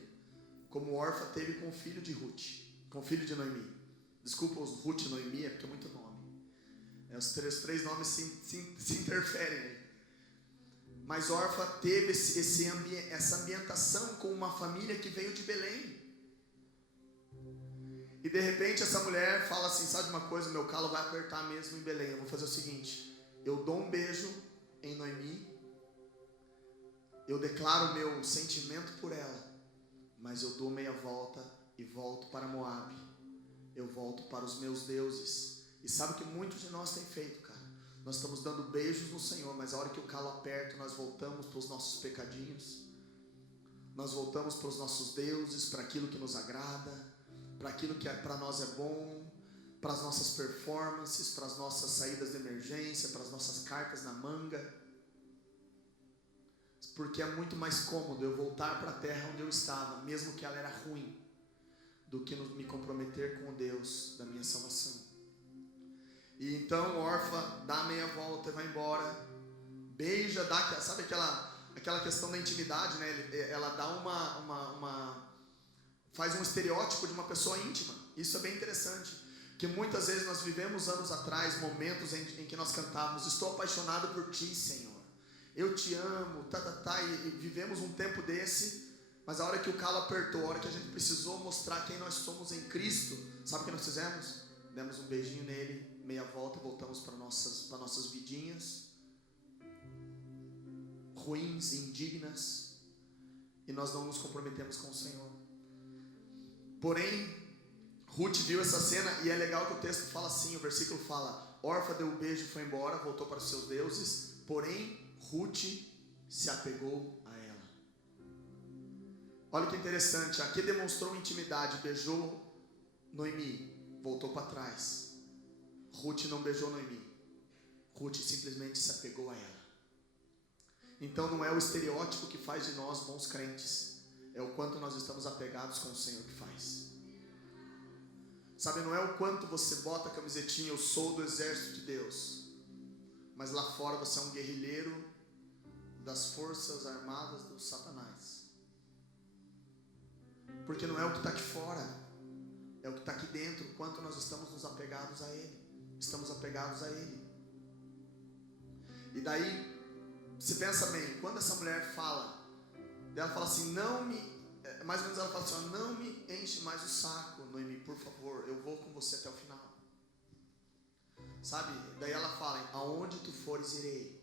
como Orfa teve com o filho de Ruth, com o filho de Noemi. Desculpa os Ruth e Noemi, é porque é muito nome. Os três nomes se interferem aí. Mas Orfa teve essa ambientação com uma família que veio de Belém. E de repente essa mulher fala assim: sabe uma coisa, meu calo vai apertar mesmo em Belém. Eu vou fazer o seguinte: eu dou um beijo em Noemi, eu declaro meu sentimento por ela, mas eu dou meia volta e volto para Moabe. Eu volto para os meus deuses. E sabe o que muitos de nós têm feito, cara? Nós estamos dando beijos no Senhor, mas a hora que o calo aperta, nós voltamos para os nossos pecadinhos, nós voltamos para os nossos deuses, para aquilo que nos agrada, para aquilo que para nós é bom, para as nossas performances, para as nossas saídas de emergência, para as nossas cartas na manga. Porque é muito mais cômodo eu voltar para a terra onde eu estava, mesmo que ela era ruim, do que me comprometer com o Deus da minha salvação. E então Orfa dá a meia volta e vai embora, beija, dá, sabe aquela questão da intimidade, né? Ela dá faz um estereótipo de uma pessoa íntima. Isso é bem interessante, que muitas vezes nós vivemos anos atrás momentos em que nós cantávamos: estou apaixonado por ti, Senhor, eu te amo, e vivemos um tempo desse. Mas a hora que o calo apertou, a hora que a gente precisou mostrar quem nós somos em Cristo, sabe o que nós fizemos? Demos um beijinho nele, meia volta, voltamos para nossas vidinhas ruins, indignas, e nós não nos comprometemos com o Senhor. Porém, Ruth viu essa cena, e é legal que o texto fala assim, o versículo fala: Orfa deu um beijo e foi embora, voltou para os seus deuses, porém Ruth se apegou a ela. Olha que interessante, aqui demonstrou intimidade, beijou Noemi, voltou para trás. Ruth não beijou Noemi, Ruth simplesmente se apegou a ela. Então não é o estereótipo que faz de nós bons crentes, é o quanto nós estamos apegados com o Senhor que faz. Sabe, não é o quanto você bota a camisetinha, eu sou do exército de Deus, mas lá fora você é um guerrilheiro das forças armadas do Satanás. Porque não é o que está aqui fora, é o que está aqui dentro, o quanto nós estamos nos apegados a Ele. Estamos apegados a Ele. E daí, se pensa bem, quando essa mulher fala, ela fala assim, mais ou menos ela fala assim, não me enche mais o saco, Noemi, por favor, eu vou com você até o final. Sabe, daí ela fala, aonde tu fores irei,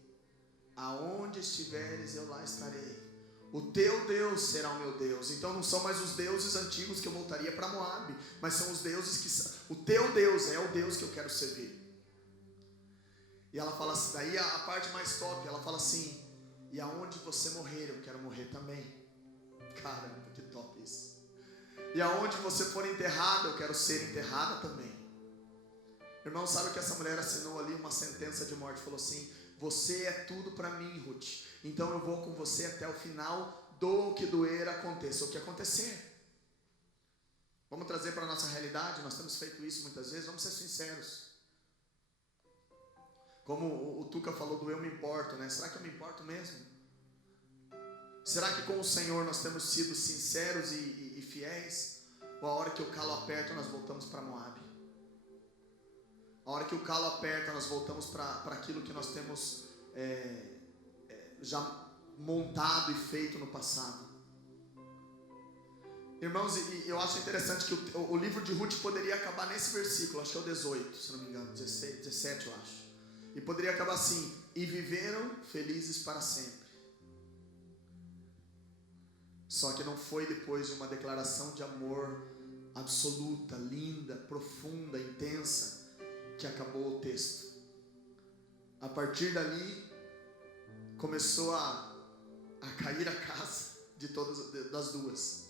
aonde estiveres eu lá estarei. O teu Deus será o meu Deus. Então não são mais os deuses antigos que eu voltaria para Moabe, mas são os deuses que... O teu Deus é o Deus que eu quero servir. E ela fala assim, daí a parte mais top, ela fala assim, e aonde você morrer, eu quero morrer também. Caramba, que top isso. E aonde você for enterrado, eu quero ser enterrada também. Irmão, sabe o que essa mulher assinou ali? Uma sentença de morte. Falou assim, você é tudo para mim, Ruth. Então eu vou com você até o final, doa o que doer, aconteça o que acontecer. Vamos trazer para a nossa realidade, nós temos feito isso muitas vezes, vamos ser sinceros. Como o Tuca falou do eu me importo, né? Será que eu me importo mesmo? Será que com o Senhor nós temos sido sinceros e fiéis? Ou a hora que o calo aperta nós voltamos para Moabe? A hora que o calo aperta nós voltamos para aquilo que nós temos já montado e feito no passado. Irmãos, e eu acho interessante que o livro de Ruth poderia acabar nesse versículo, acho que é o 18, se não me engano, 17 eu acho. E poderia acabar assim, e viveram felizes para sempre. Só que não foi depois de uma declaração de amor absoluta, linda, profunda, intensa, que acabou o texto. A partir dali, começou a cair a casa das duas.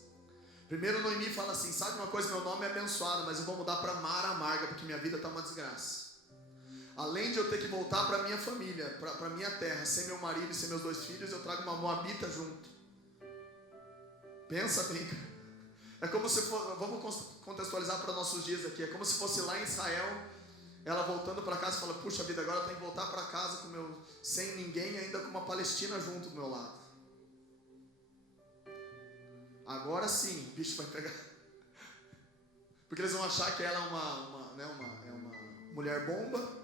Primeiro Noemi fala assim, sabe uma coisa, meu nome é abençoado, mas eu vou mudar para Mara Amarga, porque minha vida está uma desgraça. Além de eu ter que voltar para minha família, para minha terra, ser meu marido e ser meus 2 filhos, eu trago uma moabita junto. Pensa bem, é como se fosse, vamos contextualizar para nossos dias aqui, é como se fosse lá em Israel, ela voltando para casa e fala, puxa vida, agora eu tenho que voltar para casa sem ninguém, ainda com uma palestina junto do meu lado. Agora sim, o bicho vai pegar. Porque eles vão achar que ela é uma mulher bomba.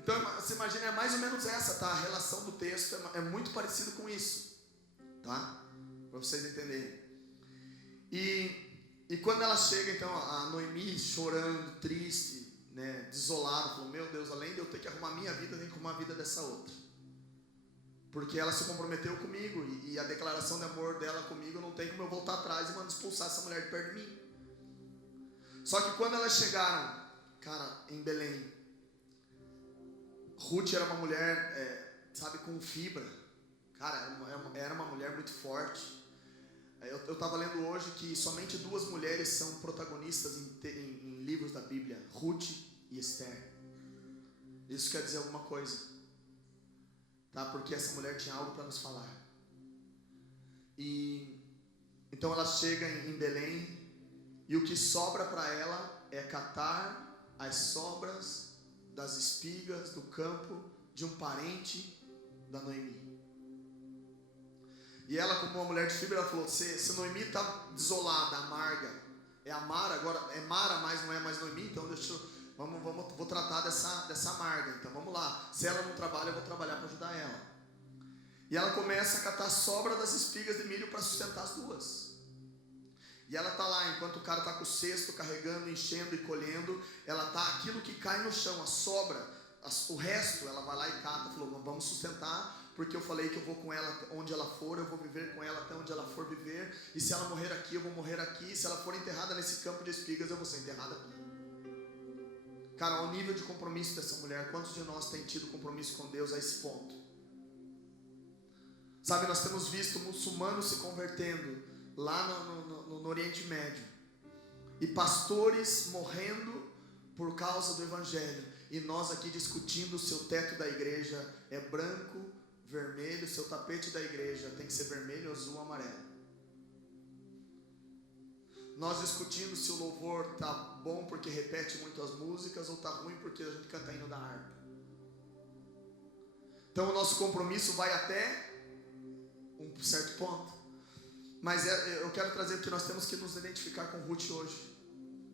Então, você imagina, é mais ou menos essa, tá? A relação do texto é muito parecido com isso, tá? Para vocês entenderem. E quando ela chega, então, a Noemi chorando, triste, né, desolada, falou, meu Deus, além de eu ter que arrumar a minha vida, eu tenho que arrumar a vida dessa outra. Porque ela se comprometeu comigo, e a declaração de amor dela comigo, não tem como eu voltar atrás e expulsar essa mulher de perto de mim. Só que quando elas chegaram, cara, em Belém, Ruth era uma mulher, sabe, com fibra. Cara, era uma mulher muito forte. Eu estava lendo hoje que somente 2 mulheres são protagonistas em livros da Bíblia, Ruth e Esther. Isso quer dizer alguma coisa, tá? Porque essa mulher tinha algo para nos falar. E então ela chega em Belém, e o que sobra para ela é catar as sobras das espigas do campo de um parente da Noemi. E ela, como uma mulher de fibra, ela falou: se Noemi está desolada, amarga, é Amara agora, é Mara, mas não é mais Noemi, então vou tratar dessa amarga, então vamos lá. Se ela não trabalha, eu vou trabalhar para ajudar ela. E ela começa a catar a sobra das espigas de milho para sustentar as duas. E ela está lá, enquanto o cara está com o cesto, carregando, enchendo e colhendo, ela está, aquilo que cai no chão, a sobra, o resto, ela vai lá e cata, falou: vamos sustentar, porque eu falei que eu vou com ela onde ela for, eu vou viver com ela até onde ela for viver, e se ela morrer aqui, eu vou morrer aqui, se ela for enterrada nesse campo de espigas, eu vou ser enterrada aqui. Cara, o nível de compromisso dessa mulher, quantos de nós tem tido compromisso com Deus a esse ponto? Sabe, nós temos visto muçulmanos se convertendo lá no Oriente Médio, e pastores morrendo por causa do Evangelho, e nós aqui discutindo se o teto da igreja é branco, vermelho, seu tapete da igreja tem que ser vermelho, azul, amarelo. Nós discutindo se o louvor está bom porque repete muito as músicas, ou está ruim porque a gente canta hino da harpa. Então o nosso compromisso vai até um certo ponto. Mas eu quero trazer, porque nós temos que nos identificar com Ruth hoje,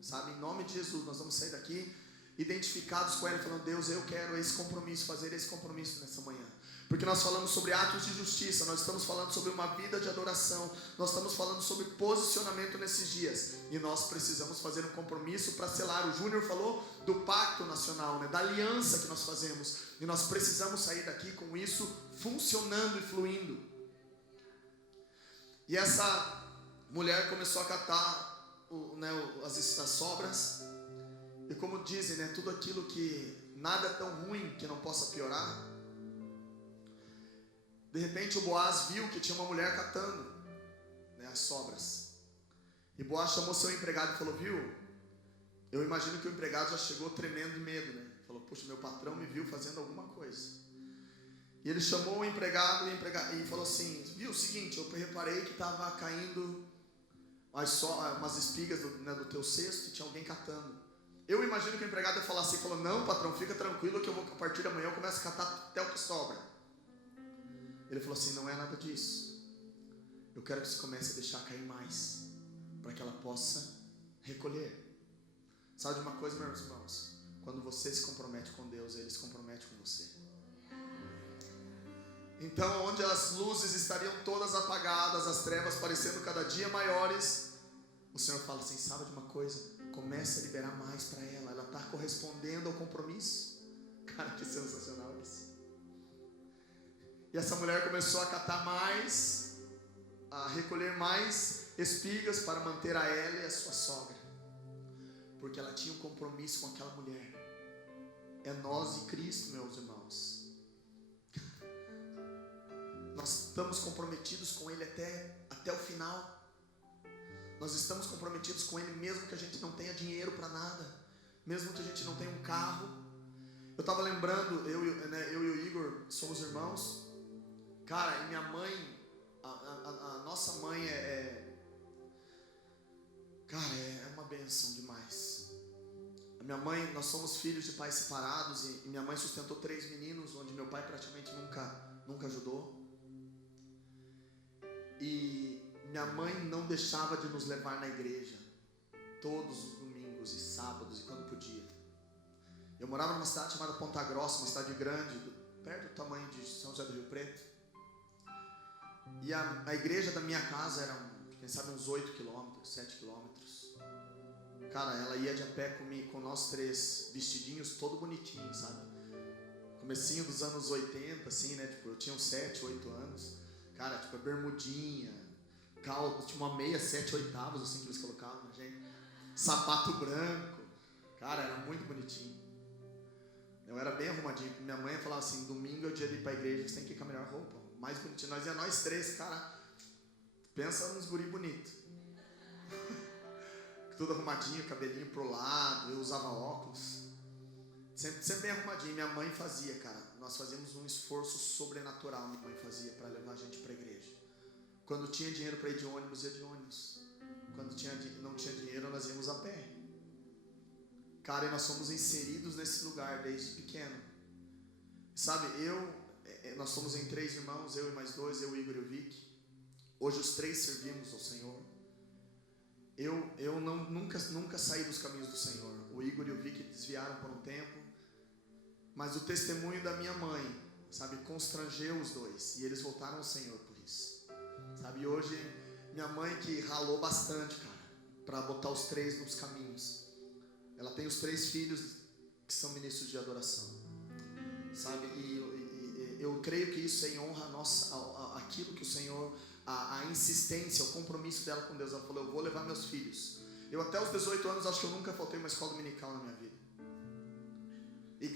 sabe? Em nome de Jesus, nós vamos sair daqui identificados com ela, falando: Deus, eu quero esse compromisso, fazer esse compromisso nessa manhã. Porque nós falamos sobre atos de justiça, nós estamos falando sobre uma vida de adoração, nós estamos falando sobre posicionamento nesses dias, e nós precisamos fazer um compromisso para selar. O Júnior falou do pacto nacional, né? Da aliança que nós fazemos, e nós precisamos sair daqui com isso funcionando e fluindo. E essa mulher começou a catar as sobras, e como dizem, né, tudo aquilo que nada é tão ruim que não possa piorar. De repente o Boaz viu que tinha uma mulher catando, né, as sobras. E Boaz chamou seu empregado e falou: viu, eu imagino que o empregado já chegou tremendo de medo, né? Falou: puxa, meu patrão me viu fazendo alguma coisa. E ele chamou o empregado e falou assim: viu, o seguinte, eu reparei que estava caindo umas espigas do teu cesto e tinha alguém catando. Eu imagino que o empregado ia falar assim, falou: não, patrão, fica tranquilo que eu vou, a partir da manhã eu começo a catar até o que sobra. Ele falou assim: não é nada disso, eu quero que você comece a deixar cair mais, para que ela possa recolher. Sabe de uma coisa, meus irmãos? Quando você se compromete com Deus, Ele se compromete com você. Então, onde as luzes estariam todas apagadas, as trevas parecendo cada dia maiores, o Senhor fala assim: sabe de uma coisa? Comece a liberar mais para ela. Ela está correspondendo ao compromisso. Cara, que sensacional isso. E essa mulher começou a catar mais, a recolher mais espigas para manter a ela e a sua sogra, porque ela tinha um compromisso com aquela mulher. É nós e Cristo, meus irmãos. Nós estamos comprometidos com Ele até o final. Nós estamos comprometidos com Ele mesmo que a gente não tenha dinheiro para nada, mesmo que a gente não tenha um carro. Eu estava lembrando, eu e o Igor somos irmãos. Cara, e minha mãe, a nossa mãe cara, é uma bênção demais. A minha mãe, nós somos filhos de pais separados, e minha mãe sustentou 3 meninos, onde meu pai praticamente nunca ajudou. E minha mãe não deixava de nos levar na igreja todos os domingos e sábados, e quando podia. Eu morava numa cidade chamada Ponta Grossa, uma cidade grande, perto do tamanho de São José do Rio Preto. E a igreja da minha casa era, quem sabe, uns 8 quilômetros, 7 quilômetros. Cara, ela ia de a pé comigo, com nós 3, vestidinhos todo bonitinho, sabe? Comecinho dos anos 80, assim, né? Tipo, eu tinha uns 7, 8 anos. Cara, tipo, bermudinha, tinha uma meia 7/8, assim, que eles colocavam na gente. Sapato branco. Cara, era muito bonitinho. Eu era bem arrumadinho. Minha mãe falava assim: domingo é o dia de ir pra igreja, você tem que ir com a melhor roupa, mais bonitinho. Nós 3, cara, pensa nos guri bonito. Tudo arrumadinho, cabelinho pro lado, eu usava óculos. Sempre bem arrumadinho. Minha mãe fazia, cara, nós fazíamos um esforço sobrenatural. Minha mãe fazia para levar a gente para a igreja. Quando tinha dinheiro para ir de ônibus, ia de ônibus. Quando não tinha dinheiro, nós íamos a pé. Cara, e nós somos inseridos nesse lugar desde pequeno. Sabe, nós somos em 3 irmãos, eu e mais 2, eu, o Igor e o Vic. Hoje os 3 servimos ao Senhor. Eu nunca saí dos caminhos do Senhor. O Igor e o Vic desviaram por um tempo, mas o testemunho da minha mãe, sabe, constrangeu os 2 e eles voltaram ao Senhor por isso. Sabe, hoje minha mãe que ralou bastante, cara, para botar os 3 nos caminhos. Ela tem os 3 filhos que são ministros de adoração, sabe, e eu creio que isso é em honra a aquilo que o Senhor, a insistência, o compromisso dela com Deus. Ela falou, eu vou levar meus filhos. Eu até os 18 anos acho que eu nunca faltei uma escola dominical na minha vida. E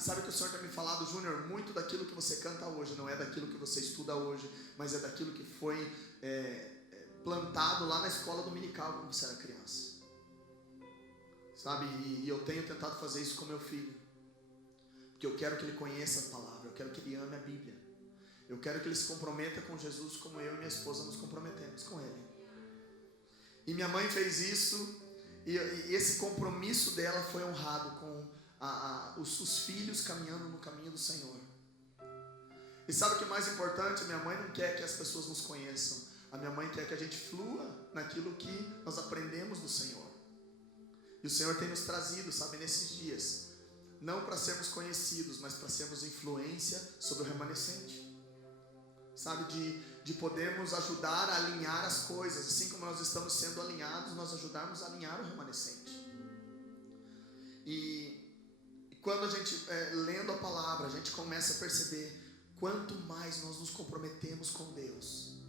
sabe que o Senhor tem me falado, Júnior, muito daquilo que você canta hoje não é daquilo que você estuda hoje, mas é daquilo que foi plantado lá na escola dominical quando você era criança. Sabe, e eu tenho tentado fazer isso com meu filho, porque eu quero que ele conheça a palavra, eu quero que ele ame a Bíblia, eu quero que ele se comprometa com Jesus como eu e minha esposa nos comprometemos com ele. E minha mãe fez isso, e esse compromisso dela foi honrado com os filhos caminhando no caminho do Senhor. E sabe o que é mais importante? A minha mãe não quer que as pessoas nos conheçam, a minha mãe quer que a gente flua naquilo que nós aprendemos do Senhor. E o Senhor tem nos trazido, sabe, nesses dias, não para sermos conhecidos, mas para sermos influência sobre o remanescente. Sabe, de podermos ajudar a alinhar as coisas, assim como nós estamos sendo alinhados, nós ajudarmos a alinhar o remanescente. E quando a gente, lendo a palavra, a gente começa a perceber, quanto mais nós nos comprometemos com Deus,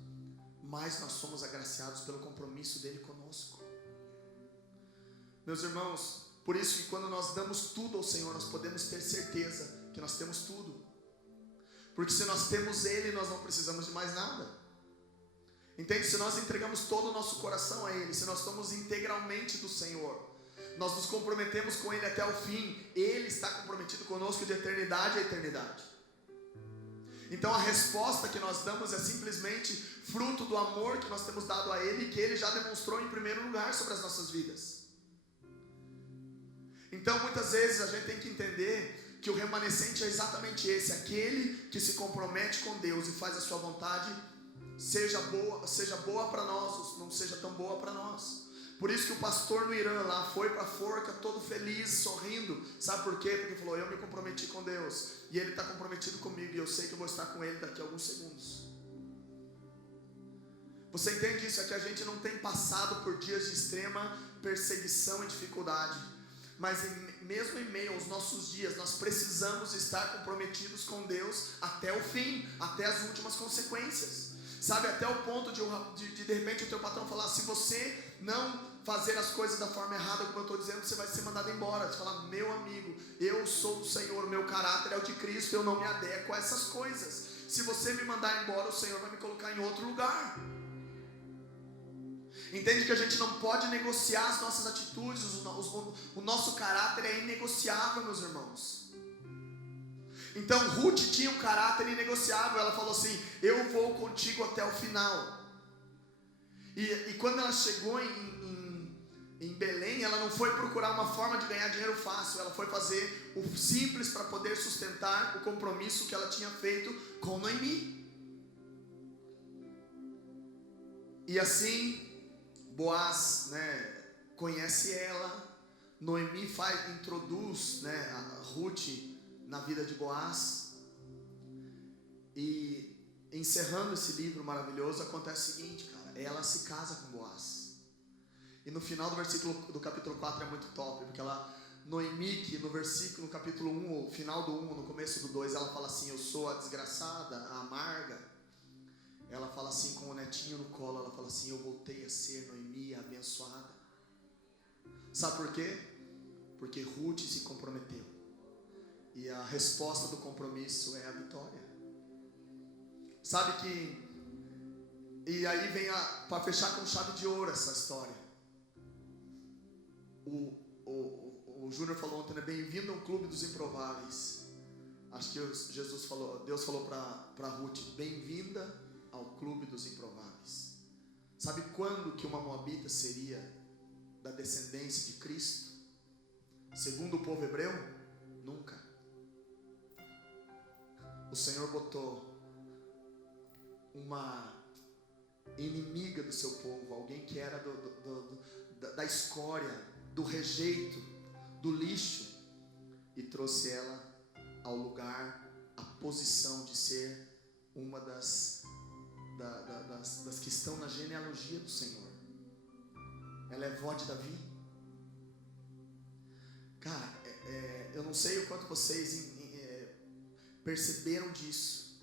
mais nós somos agraciados pelo compromisso dele conosco. Meus irmãos, por isso que quando nós damos tudo ao Senhor, nós podemos ter certeza que nós temos tudo. Porque se nós temos Ele, nós não precisamos de mais nada. Entende? Se nós entregamos todo o nosso coração a Ele, se nós somos integralmente do Senhor, nós nos comprometemos com Ele até o fim, Ele está comprometido conosco de eternidade a eternidade. Então a resposta que nós damos é simplesmente fruto do amor que nós temos dado a Ele, que Ele já demonstrou em primeiro lugar sobre as nossas vidas. Então muitas vezes a gente tem que entender que o remanescente é exatamente esse, aquele que se compromete com Deus e faz a sua vontade, seja boa para nós, ou não seja tão boa para nós. Por isso que o pastor no Irã lá foi para a forca todo feliz, sorrindo. Sabe por quê? Porque ele falou, eu me comprometi com Deus, e Ele está comprometido comigo, e eu sei que eu vou estar com Ele daqui a alguns segundos. Você entende isso? É que a gente não tem passado por dias de extrema perseguição e dificuldade, mas mesmo em meio aos nossos dias, nós precisamos estar comprometidos com Deus até o fim, até as últimas consequências. Sabe, até o ponto de repente o teu patrão falar, se você não fazer as coisas da forma errada, como eu estou dizendo, você vai ser mandado embora. Você fala, meu amigo, eu sou do Senhor, o meu caráter é o de Cristo, eu não me adequo a essas coisas. Se você me mandar embora, o Senhor vai me colocar em outro lugar. Entende que a gente não pode negociar as nossas atitudes, o nosso caráter é inegociável, meus irmãos. Então Ruth tinha um caráter inegociável, ela falou assim, eu vou contigo até o final. E quando ela chegou em Belém, ela não foi procurar uma forma de ganhar dinheiro fácil, ela foi fazer o simples para poder sustentar o compromisso que ela tinha feito com Noemi. E assim, Boaz, conhece ela, Noemi introduz, a Ruth na vida de Boaz. E encerrando esse livro maravilhoso, acontece o seguinte, cara, ela se casa com Boaz. E no final do capítulo 4 é muito top, porque Noemi, que no capítulo 1, final do 1, no começo do 2, ela fala assim, eu sou a desgraçada, a amarga. Ela fala assim, com o netinho no colo, ela fala assim, eu voltei a ser Noemi, a abençoada. Sabe por quê? Porque Ruth se comprometeu. E a resposta do compromisso é a vitória. Sabe que... E aí vem para fechar com chave de ouro essa história. O Júnior falou ontem, bem-vindo ao clube dos improváveis. Acho que Deus falou para Ruth, bem-vinda ao clube dos improváveis. Sabe quando que uma moabita seria da descendência de Cristo? Segundo o povo hebreu, nunca. O Senhor botou uma inimiga do seu povo, alguém que era da escória, do rejeito, do lixo, e trouxe ela ao lugar, à posição de ser uma das que estão na genealogia do Senhor. Ela é vó de Davi. Cara, eu não sei o quanto vocês perceberam disso,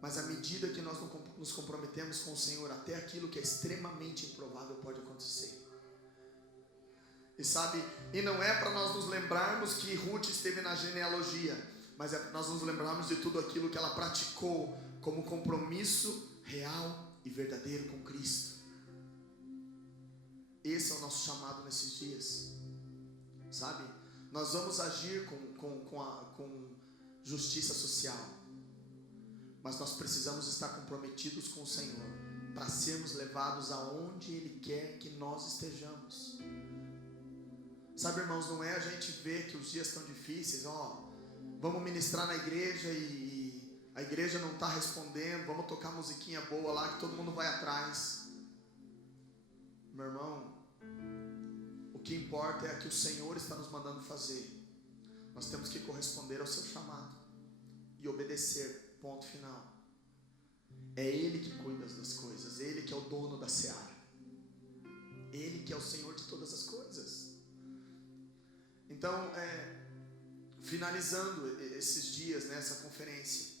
mas à medida que nós nos comprometemos com o Senhor, até aquilo que é extremamente improvável pode acontecer. E sabe, e não é para nós nos lembrarmos que Ruth esteve na genealogia, mas é para nós nos lembrarmos de tudo aquilo que ela praticou como compromisso real e verdadeiro com Cristo. Esse é o nosso chamado nesses dias, sabe? Nós vamos agir com justiça social, mas nós precisamos estar comprometidos com o Senhor para sermos levados aonde Ele quer que nós estejamos. Sabe, irmãos, não é a gente ver que os dias estão difíceis, vamos ministrar na igreja e a igreja não está respondendo, vamos tocar musiquinha boa lá que todo mundo vai atrás. Meu irmão, o que importa é o que o Senhor está nos mandando fazer. Nós temos que corresponder ao seu chamado e obedecer, ponto final. É Ele que cuida das coisas, Ele que é o dono da seara, Ele que é o Senhor de todas as coisas. Então, finalizando esses dias, nessa conferência,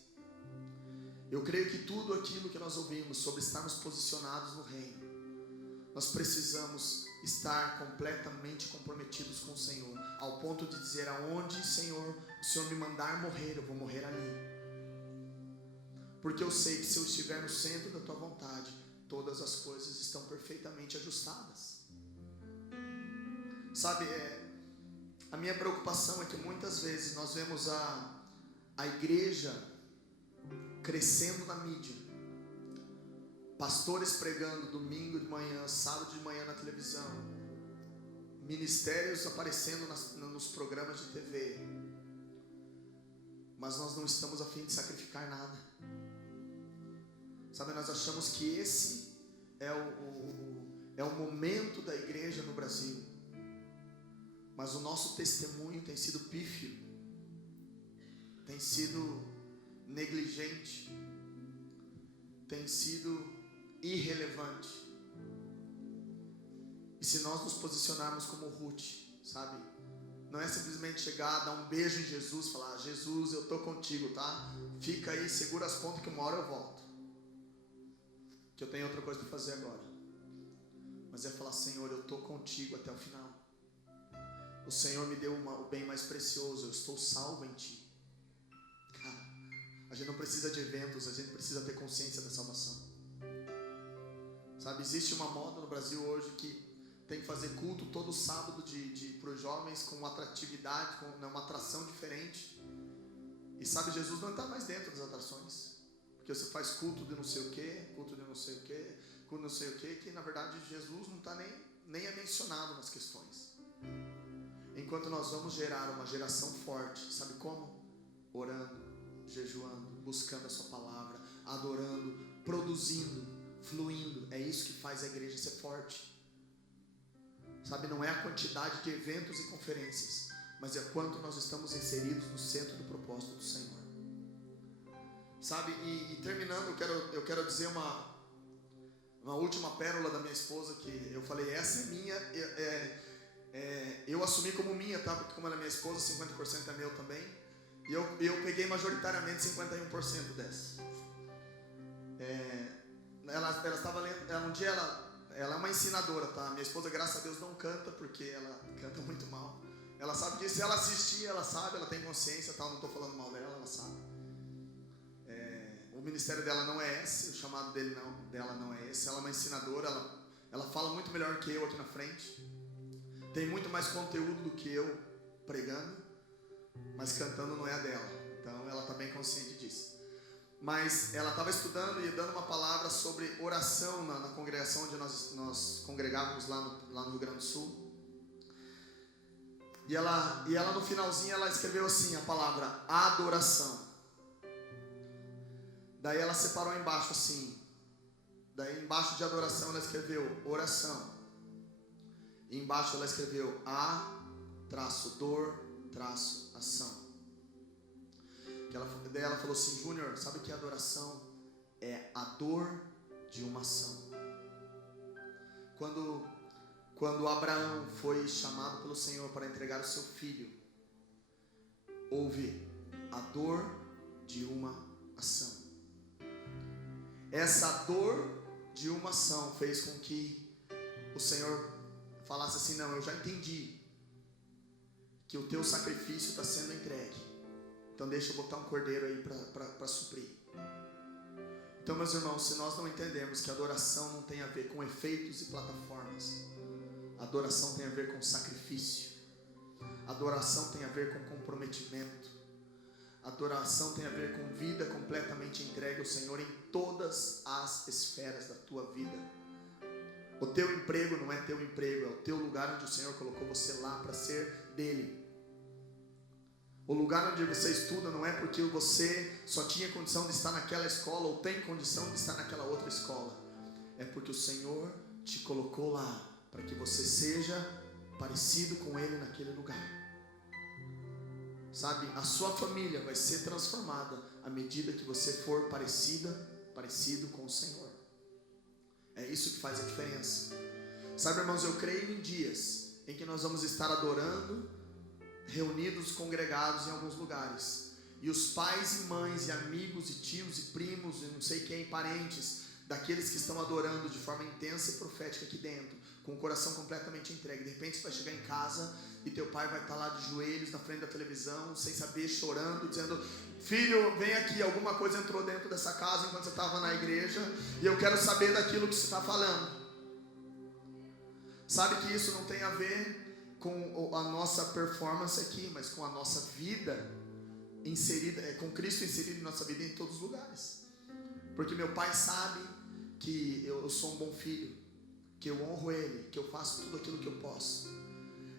eu creio que tudo aquilo que nós ouvimos sobre estarmos posicionados no reino, nós precisamos estar completamente comprometidos com o Senhor, ao ponto de dizer: aonde, Senhor, o Senhor me mandar morrer, eu vou morrer ali, porque eu sei que se eu estiver no centro da tua vontade, todas as coisas estão perfeitamente ajustadas. Sabe, a minha preocupação é que muitas vezes nós vemos a igreja crescendo na mídia, pastores pregando domingo de manhã, sábado de manhã na televisão, ministérios aparecendo nos programas de TV, mas nós não estamos a fim de sacrificar nada. Sabe, nós achamos que esse é o momento da igreja no Brasil, mas o nosso testemunho tem sido pífio, tem sido negligente, tem sido irrelevante. E se nós nos posicionarmos como Ruth, sabe, não é simplesmente chegar, dar um beijo em Jesus, falar: Jesus, eu estou contigo, tá? Fica aí, segura as pontas que uma hora eu volto, que eu tenho outra coisa para fazer agora. Mas é falar: Senhor, eu estou contigo até o final. O Senhor me deu o bem mais precioso, eu estou salvo em Ti. Cara, a gente não precisa de eventos, a gente precisa ter consciência da salvação. Sabe, existe uma moda no Brasil hoje que tem que fazer culto todo sábado para os jovens, com atratividade, com uma atração diferente. E sabe, Jesus não está mais dentro das atrações, porque você faz culto de não sei o que, culto de não sei o que, culto de não sei o que, que na verdade Jesus não está nem é mencionado nas questões. Enquanto nós vamos gerar uma geração forte, sabe como? Orando, jejuando, buscando a sua palavra, adorando, produzindo, fluindo. É isso que faz a igreja ser forte. Sabe, não é a quantidade de eventos e conferências, mas é quanto nós estamos inseridos no centro do propósito do Senhor. Sabe, e terminando, eu quero dizer uma última pérola da minha esposa, que eu falei: essa é minha, eu assumi como minha, tá? Porque como ela é minha esposa, 50% é meu também. E eu peguei majoritariamente 51% dessa. Ela estava lendo, um dia ela é uma ensinadora, tá? Minha esposa, graças a Deus, não canta, porque ela canta muito mal. Ela sabe disso, se ela assistir, ela sabe, ela tem consciência, tá? Eu não estou falando mal dela, ela sabe. O ministério dela não é esse, o chamado dela não é esse. Ela é uma ensinadora, ela fala muito melhor que eu aqui na frente. Tem muito mais conteúdo do que eu pregando, mas cantando não é a dela. Então ela está bem consciente disso. Mas ela estava estudando e dando uma palavra sobre oração na congregação onde nós congregávamos lá no Rio Grande do Sul. E ela no finalzinho ela escreveu assim a palavra adoração. Daí ela separou embaixo assim. Daí embaixo de adoração ela escreveu oração. E embaixo ela escreveu A-dor-ação. Daí ela falou assim: Júnior, sabe o que é adoração? É a dor de uma ação. Quando Abraão foi chamado pelo Senhor para entregar o seu filho, houve a dor de uma ação. Essa dor de uma ação fez com que o Senhor falasse assim: não, eu já entendi que o teu sacrifício está sendo entregue, então deixa eu botar um cordeiro aí para suprir. Então, meus irmãos, se nós não entendermos que adoração não tem a ver com efeitos e plataformas, adoração tem a ver com sacrifício, adoração tem a ver com comprometimento, adoração tem a ver com vida completamente entregue ao Senhor em todas as esferas da tua vida. O teu emprego não é teu emprego, é o teu lugar onde o Senhor colocou você lá para ser dele. O lugar onde você estuda não é porque você só tinha condição de estar naquela escola ou tem condição de estar naquela outra escola. É porque o Senhor te colocou lá para que você seja parecido com Ele naquele lugar. Sabe, a sua família vai ser transformada à medida que você for parecido com o Senhor. É isso que faz a diferença. Sabe, irmãos, eu creio em dias em que nós vamos estar adorando, reunidos, congregados em alguns lugares, e os pais e mães e amigos e tios e primos e não sei quem, parentes daqueles que estão adorando de forma intensa e profética aqui dentro, com o coração completamente entregue. De repente você vai chegar em casa e teu pai vai estar lá de joelhos na frente da televisão, sem saber, chorando, dizendo: filho, vem aqui, alguma coisa entrou dentro dessa casa enquanto você estava na igreja e eu quero saber daquilo que você está falando. Sabe que isso não tem a ver com a nossa performance aqui, mas com a nossa vida inserida, com Cristo inserido em nossa vida em todos os lugares. Porque meu pai sabe que eu sou um bom filho, que eu honro Ele, que eu faço tudo aquilo que eu posso.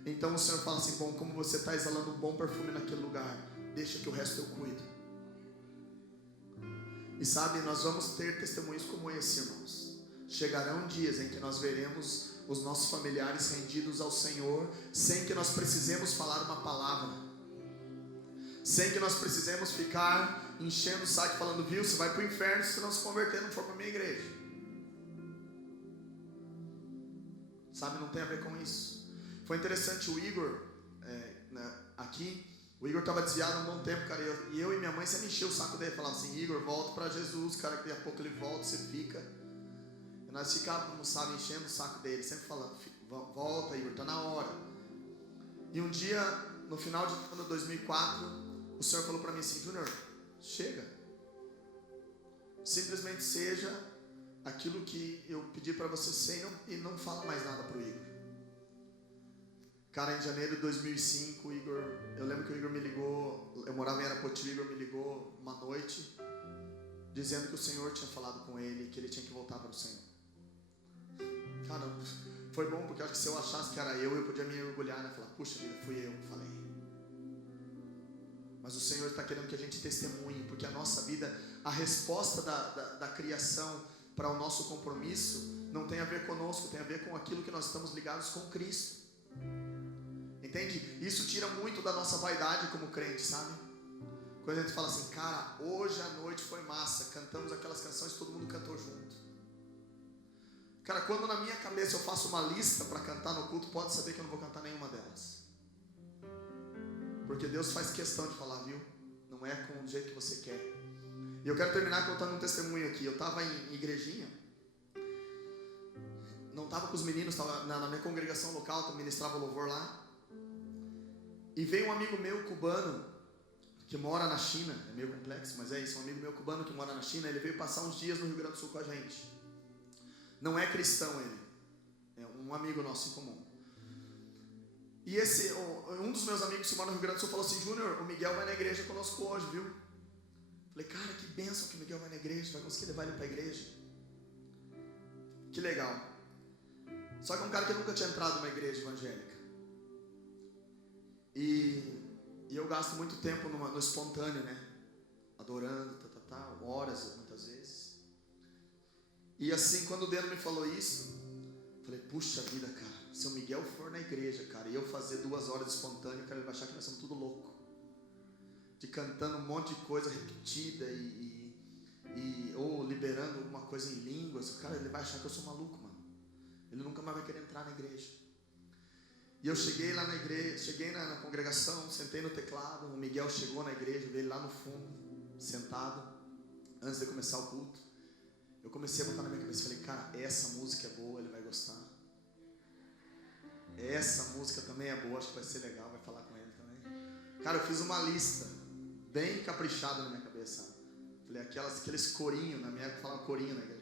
Então o Senhor fala assim: bom, como você está exalando um bom perfume naquele lugar, deixa que o resto eu cuido. E sabe, nós vamos ter testemunhos como esse, irmãos. Chegarão dias em que nós veremos os nossos familiares rendidos ao Senhor, sem que nós precisemos falar uma palavra, sem que nós precisemos ficar enchendo o saco falando: viu, você vai para o inferno se não se converter, não for para a minha igreja. Sabe, não tem a ver com isso. Foi interessante, o Igor aqui, o Igor estava desviado há um bom tempo, cara, e eu e minha mãe sempre encheu o saco dele, falava assim: Igor, volta para Jesus, cara, que daqui a pouco ele volta, você fica. E nós ficávamos, sabe, enchendo o saco dele, sempre falando: volta, Igor, está na hora. E um dia, no final de 2004, o Senhor falou para mim assim: Júnior, chega, simplesmente seja aquilo que eu pedi para você ser, e não fala mais nada para o Igor. Cara, em janeiro de 2005, o Igor, eu lembro que o Igor me ligou, eu morava em Arapoti, o Igor me ligou uma noite, dizendo que o Senhor tinha falado com ele, que ele tinha que voltar para o Senhor. Cara, foi bom, porque eu acho que se eu achasse que era eu podia me orgulhar, né? Falar: puxa vida, fui eu que falei. Mas o Senhor está querendo que a gente testemunhe, porque a nossa vida, a resposta da criação para o nosso compromisso não tem a ver conosco, tem a ver com aquilo que nós estamos ligados com Cristo. Entende? Isso tira muito da nossa vaidade como crente, sabe? Quando a gente fala assim: cara, hoje a noite foi massa, cantamos aquelas canções, todo mundo cantou junto. Cara, quando na minha cabeça eu faço uma lista para cantar no culto, pode saber que eu não vou cantar nenhuma delas. Porque Deus faz questão de falar: viu, não é com o jeito que você quer. E eu quero terminar contando um testemunho aqui. Eu estava em igrejinha, não estava com os meninos, estava na minha congregação local, eu ministrava louvor lá. E veio um amigo meu cubano, que mora na China, é meio complexo, mas é isso, um amigo meu cubano que mora na China. Ele veio passar uns dias no Rio Grande do Sul com a gente. Não é cristão ele, é um amigo nosso em comum. E um dos meus amigos que mora no Rio Grande do Sul falou assim: Júnior, o Miguel vai na igreja conosco hoje, viu? Falei: cara, que bênção que o Miguel vai na igreja, vai conseguir levar ele para a igreja. Que legal. Só que é um cara que nunca tinha entrado numa igreja evangélica. E eu gasto muito tempo no espontâneo, né? Adorando, horas muitas vezes. E assim, quando o Deno me falou isso, falei, puxa vida, cara, se o Miguel for na igreja, cara, e eu fazer 2 horas de espontâneo, cara, ele vai achar que nós somos tudo louco. De cantando um monte de coisa repetida ou liberando alguma coisa em línguas, cara, ele vai achar que eu sou maluco, mano. Ele nunca mais vai querer entrar na igreja. E eu cheguei lá na igreja, cheguei na congregação, sentei no teclado, o Miguel chegou na igreja, veio lá no fundo, sentado, antes de começar o culto. Eu comecei a botar na minha cabeça, falei, cara, essa música é boa, ele vai gostar. Essa música também é boa, acho que vai ser legal, vai falar com ele também. Cara, eu fiz uma lista bem caprichada na minha cabeça. Falei, aqueles corinhos, na minha época falava corinho na igreja.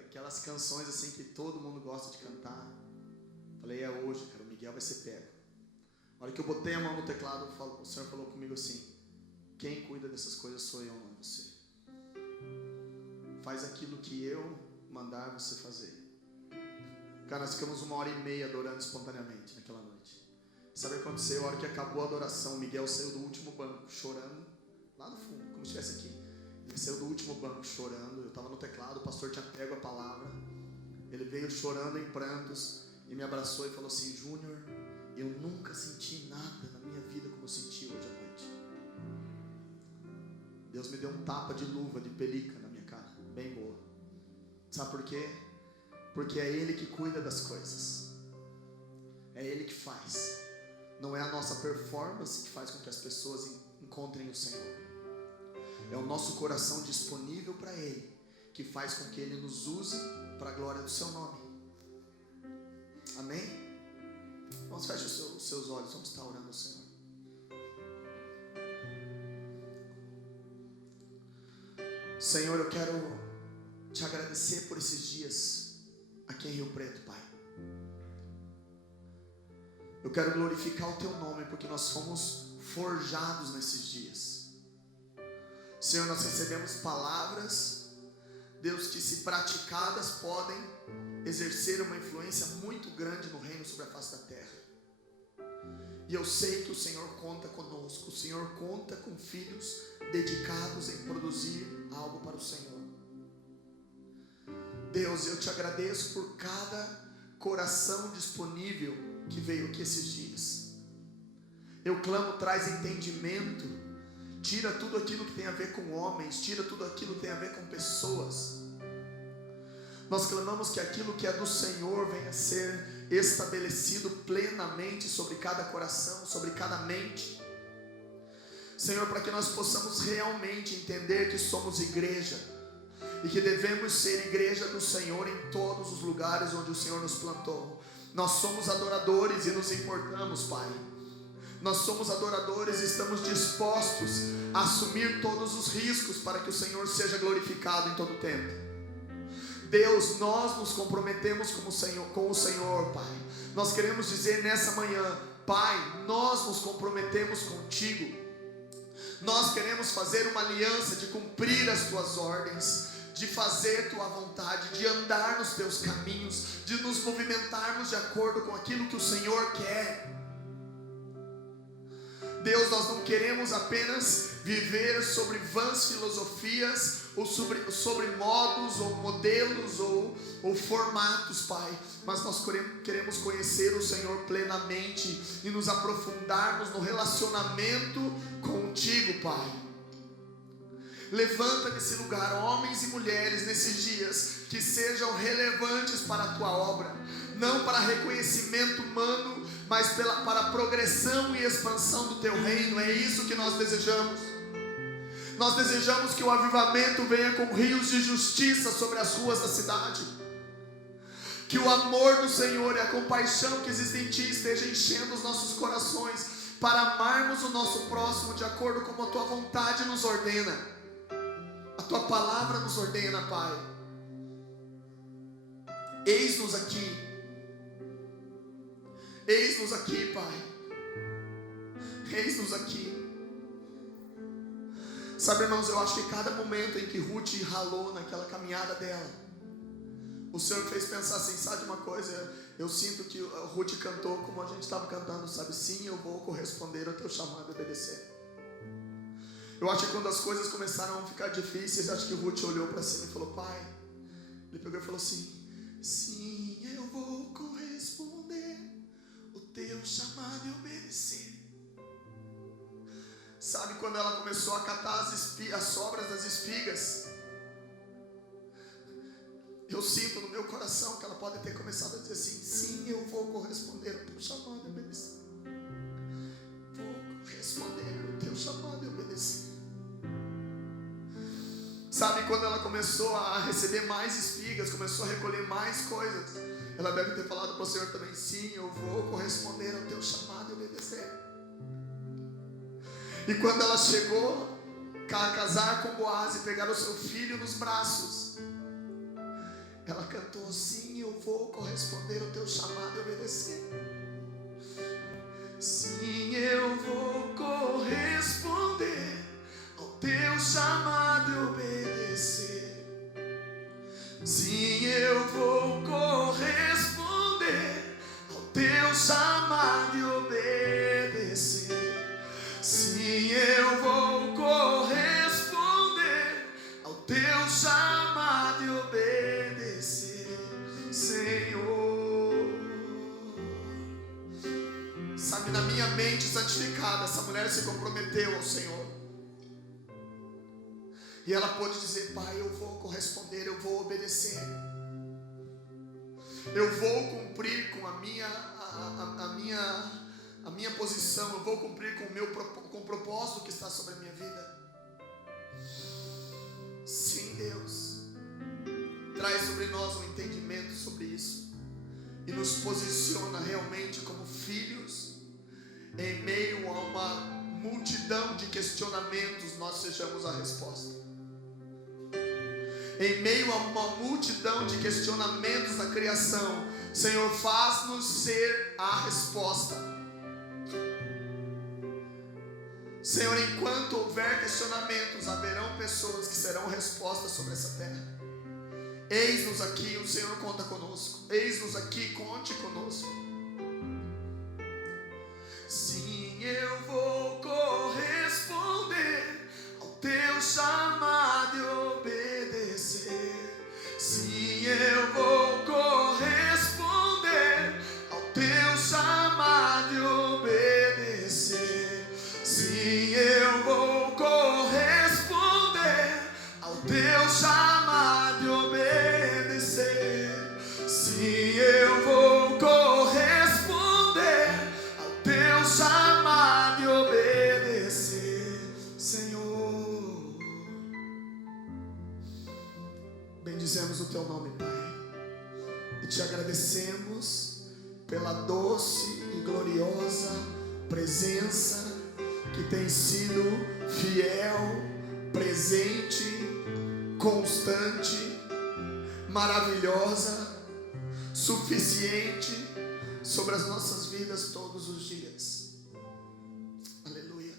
Aquelas canções assim que todo mundo gosta de cantar. Falei, é hoje, cara, o Miguel vai ser pego. Na hora que eu botei a mão no teclado, o Senhor falou comigo assim, quem cuida dessas coisas sou eu, não você. Faz aquilo que eu mandar você fazer. Cara, nós ficamos 1h30 adorando espontaneamente naquela noite. Sabe o que aconteceu? A hora que acabou a adoração, o Miguel saiu do último banco chorando, lá no fundo, como se estivesse aqui. Ele saiu do último banco chorando, eu estava no teclado, o pastor tinha pego a palavra. Ele veio chorando em prantos e me abraçou e falou assim, Júnior, eu nunca senti nada na minha vida como eu senti hoje à noite. Deus me deu um tapa de luva, de pelica na minha cara, bem boa. Sabe por quê? Porque é Ele que cuida das coisas. É Ele que faz. Não é a nossa performance que faz com que as pessoas encontrem o Senhor. É o nosso coração disponível para Ele, que faz com que Ele nos use para a glória do Seu nome. Amém? Vamos fechar os seus olhos, vamos estar orando ao Senhor. Senhor, eu quero te agradecer por esses dias aqui em Rio Preto, Pai. Eu quero glorificar o Teu nome, porque nós fomos forjados nesses dias. Senhor, nós recebemos palavras, Deus, que se praticadas podem exercer uma influência muito grande no reino sobre a face da terra. E eu sei que o Senhor conta conosco, o Senhor conta com filhos dedicados em produzir algo para o Senhor. Deus, eu te agradeço por cada coração disponível que veio aqui esses dias. Eu clamo, traz entendimento, tira tudo aquilo que tem a ver com homens, tira tudo aquilo que tem a ver com pessoas. Nós clamamos que aquilo que é do Senhor venha a ser estabelecido plenamente sobre cada coração, sobre cada mente. Senhor, para que nós possamos realmente entender que somos igreja e que devemos ser igreja do Senhor em todos os lugares onde o Senhor nos plantou. Nós somos adoradores e nos importamos, Pai. Nós somos adoradores e estamos dispostos a assumir todos os riscos para que o Senhor seja glorificado em todo o tempo. Deus, nós nos comprometemos com o Senhor, Pai. Nós queremos dizer nessa manhã, Pai, nós nos comprometemos contigo. Nós queremos fazer uma aliança de cumprir as tuas ordens, de fazer tua vontade, de andar nos teus caminhos, de nos movimentarmos de acordo com aquilo que o Senhor quer. Deus, nós não queremos apenas viver sobre vãs filosofias, ou sobre modos, ou modelos, ou formatos, Pai, mas nós queremos conhecer o Senhor plenamente e nos aprofundarmos no relacionamento contigo, Pai. Levanta nesse lugar homens e mulheres nesses dias que sejam relevantes para a tua obra, não para reconhecimento humano, mas para a progressão e expansão do teu reino. É isso que nós desejamos. Nós desejamos que o avivamento venha com rios de justiça sobre as ruas da cidade, que o amor do Senhor e a compaixão que existe em ti esteja enchendo os nossos corações para amarmos o nosso próximo de acordo com a tua vontade nos ordena. A tua palavra nos ordena, Pai. Eis-nos aqui. Eis-nos aqui, Pai. Eis-nos aqui. Sabe, irmãos, eu acho que cada momento em que Ruth ralou naquela caminhada dela, O Senhor fez pensar assim, sabe uma coisa? Eu sinto que a Ruth cantou como a gente estava cantando, sabe? Sim, eu vou corresponder ao teu chamado e obedecer. Eu acho que quando as coisas começaram a ficar difíceis, acho que Ruth olhou para cima e falou, pai, ele pegou e falou assim, sim, eu vou corresponder ao teu chamado e obedecer. Sabe quando ela começou a catar as sobras das espigas? Eu sinto no meu coração que ela pode ter começado a dizer assim, sim, eu vou corresponder ao teu chamado e obedecer. Vou corresponder ao teu chamado e obedecer. Sabe, quando ela começou a receber mais espigas, começou a recolher mais coisas, ela deve ter falado para o Senhor também, sim, eu vou corresponder ao teu chamado e obedecer. E quando ela chegou a casar com Boaz e pegar o seu filho nos braços, ela cantou, sim, eu vou corresponder ao teu chamado e obedecer. Sim, eu vou corresponder ao teu chamado e obedecer. Sim, eu vou corresponder ao teu chamado e obedecer. Sim, eu vou corresponder ao teu chamado e obedecer, Senhor. Sabe, na minha mente santificada, essa mulher se comprometeu ao Senhor. E ela pôde dizer, pai, eu vou corresponder, eu vou obedecer. Eu vou cumprir com a minha posição, eu vou cumprir com o propósito que está sobre a minha vida. Sim, Deus, traz sobre nós um entendimento sobre isso e nos posiciona realmente como filhos. Em meio a uma multidão de questionamentos, nós sejamos a resposta. Em meio a uma multidão de questionamentos da criação, Senhor, faz-nos ser a resposta. Senhor, enquanto houver questionamentos, haverão pessoas que serão respostas sobre essa terra. Eis-nos aqui, o Senhor conta conosco. Eis-nos aqui, conte conosco. Sim, eu vou corresponder ao teu chamado e obedecer. Sim, eu vou corresponder ao teu chamado e obedecer. Sim, eu vou corresponder ao teu chamado e obedecer. Sim, eu vou corresponder ao teu chamado e obedecer, Senhor. Bendizemos o teu nome, Pai, e te agradecemos pela doce e gloriosa presença que tem sido fiel, presente, constante, maravilhosa, suficiente sobre as nossas vidas todos os dias. Aleluia.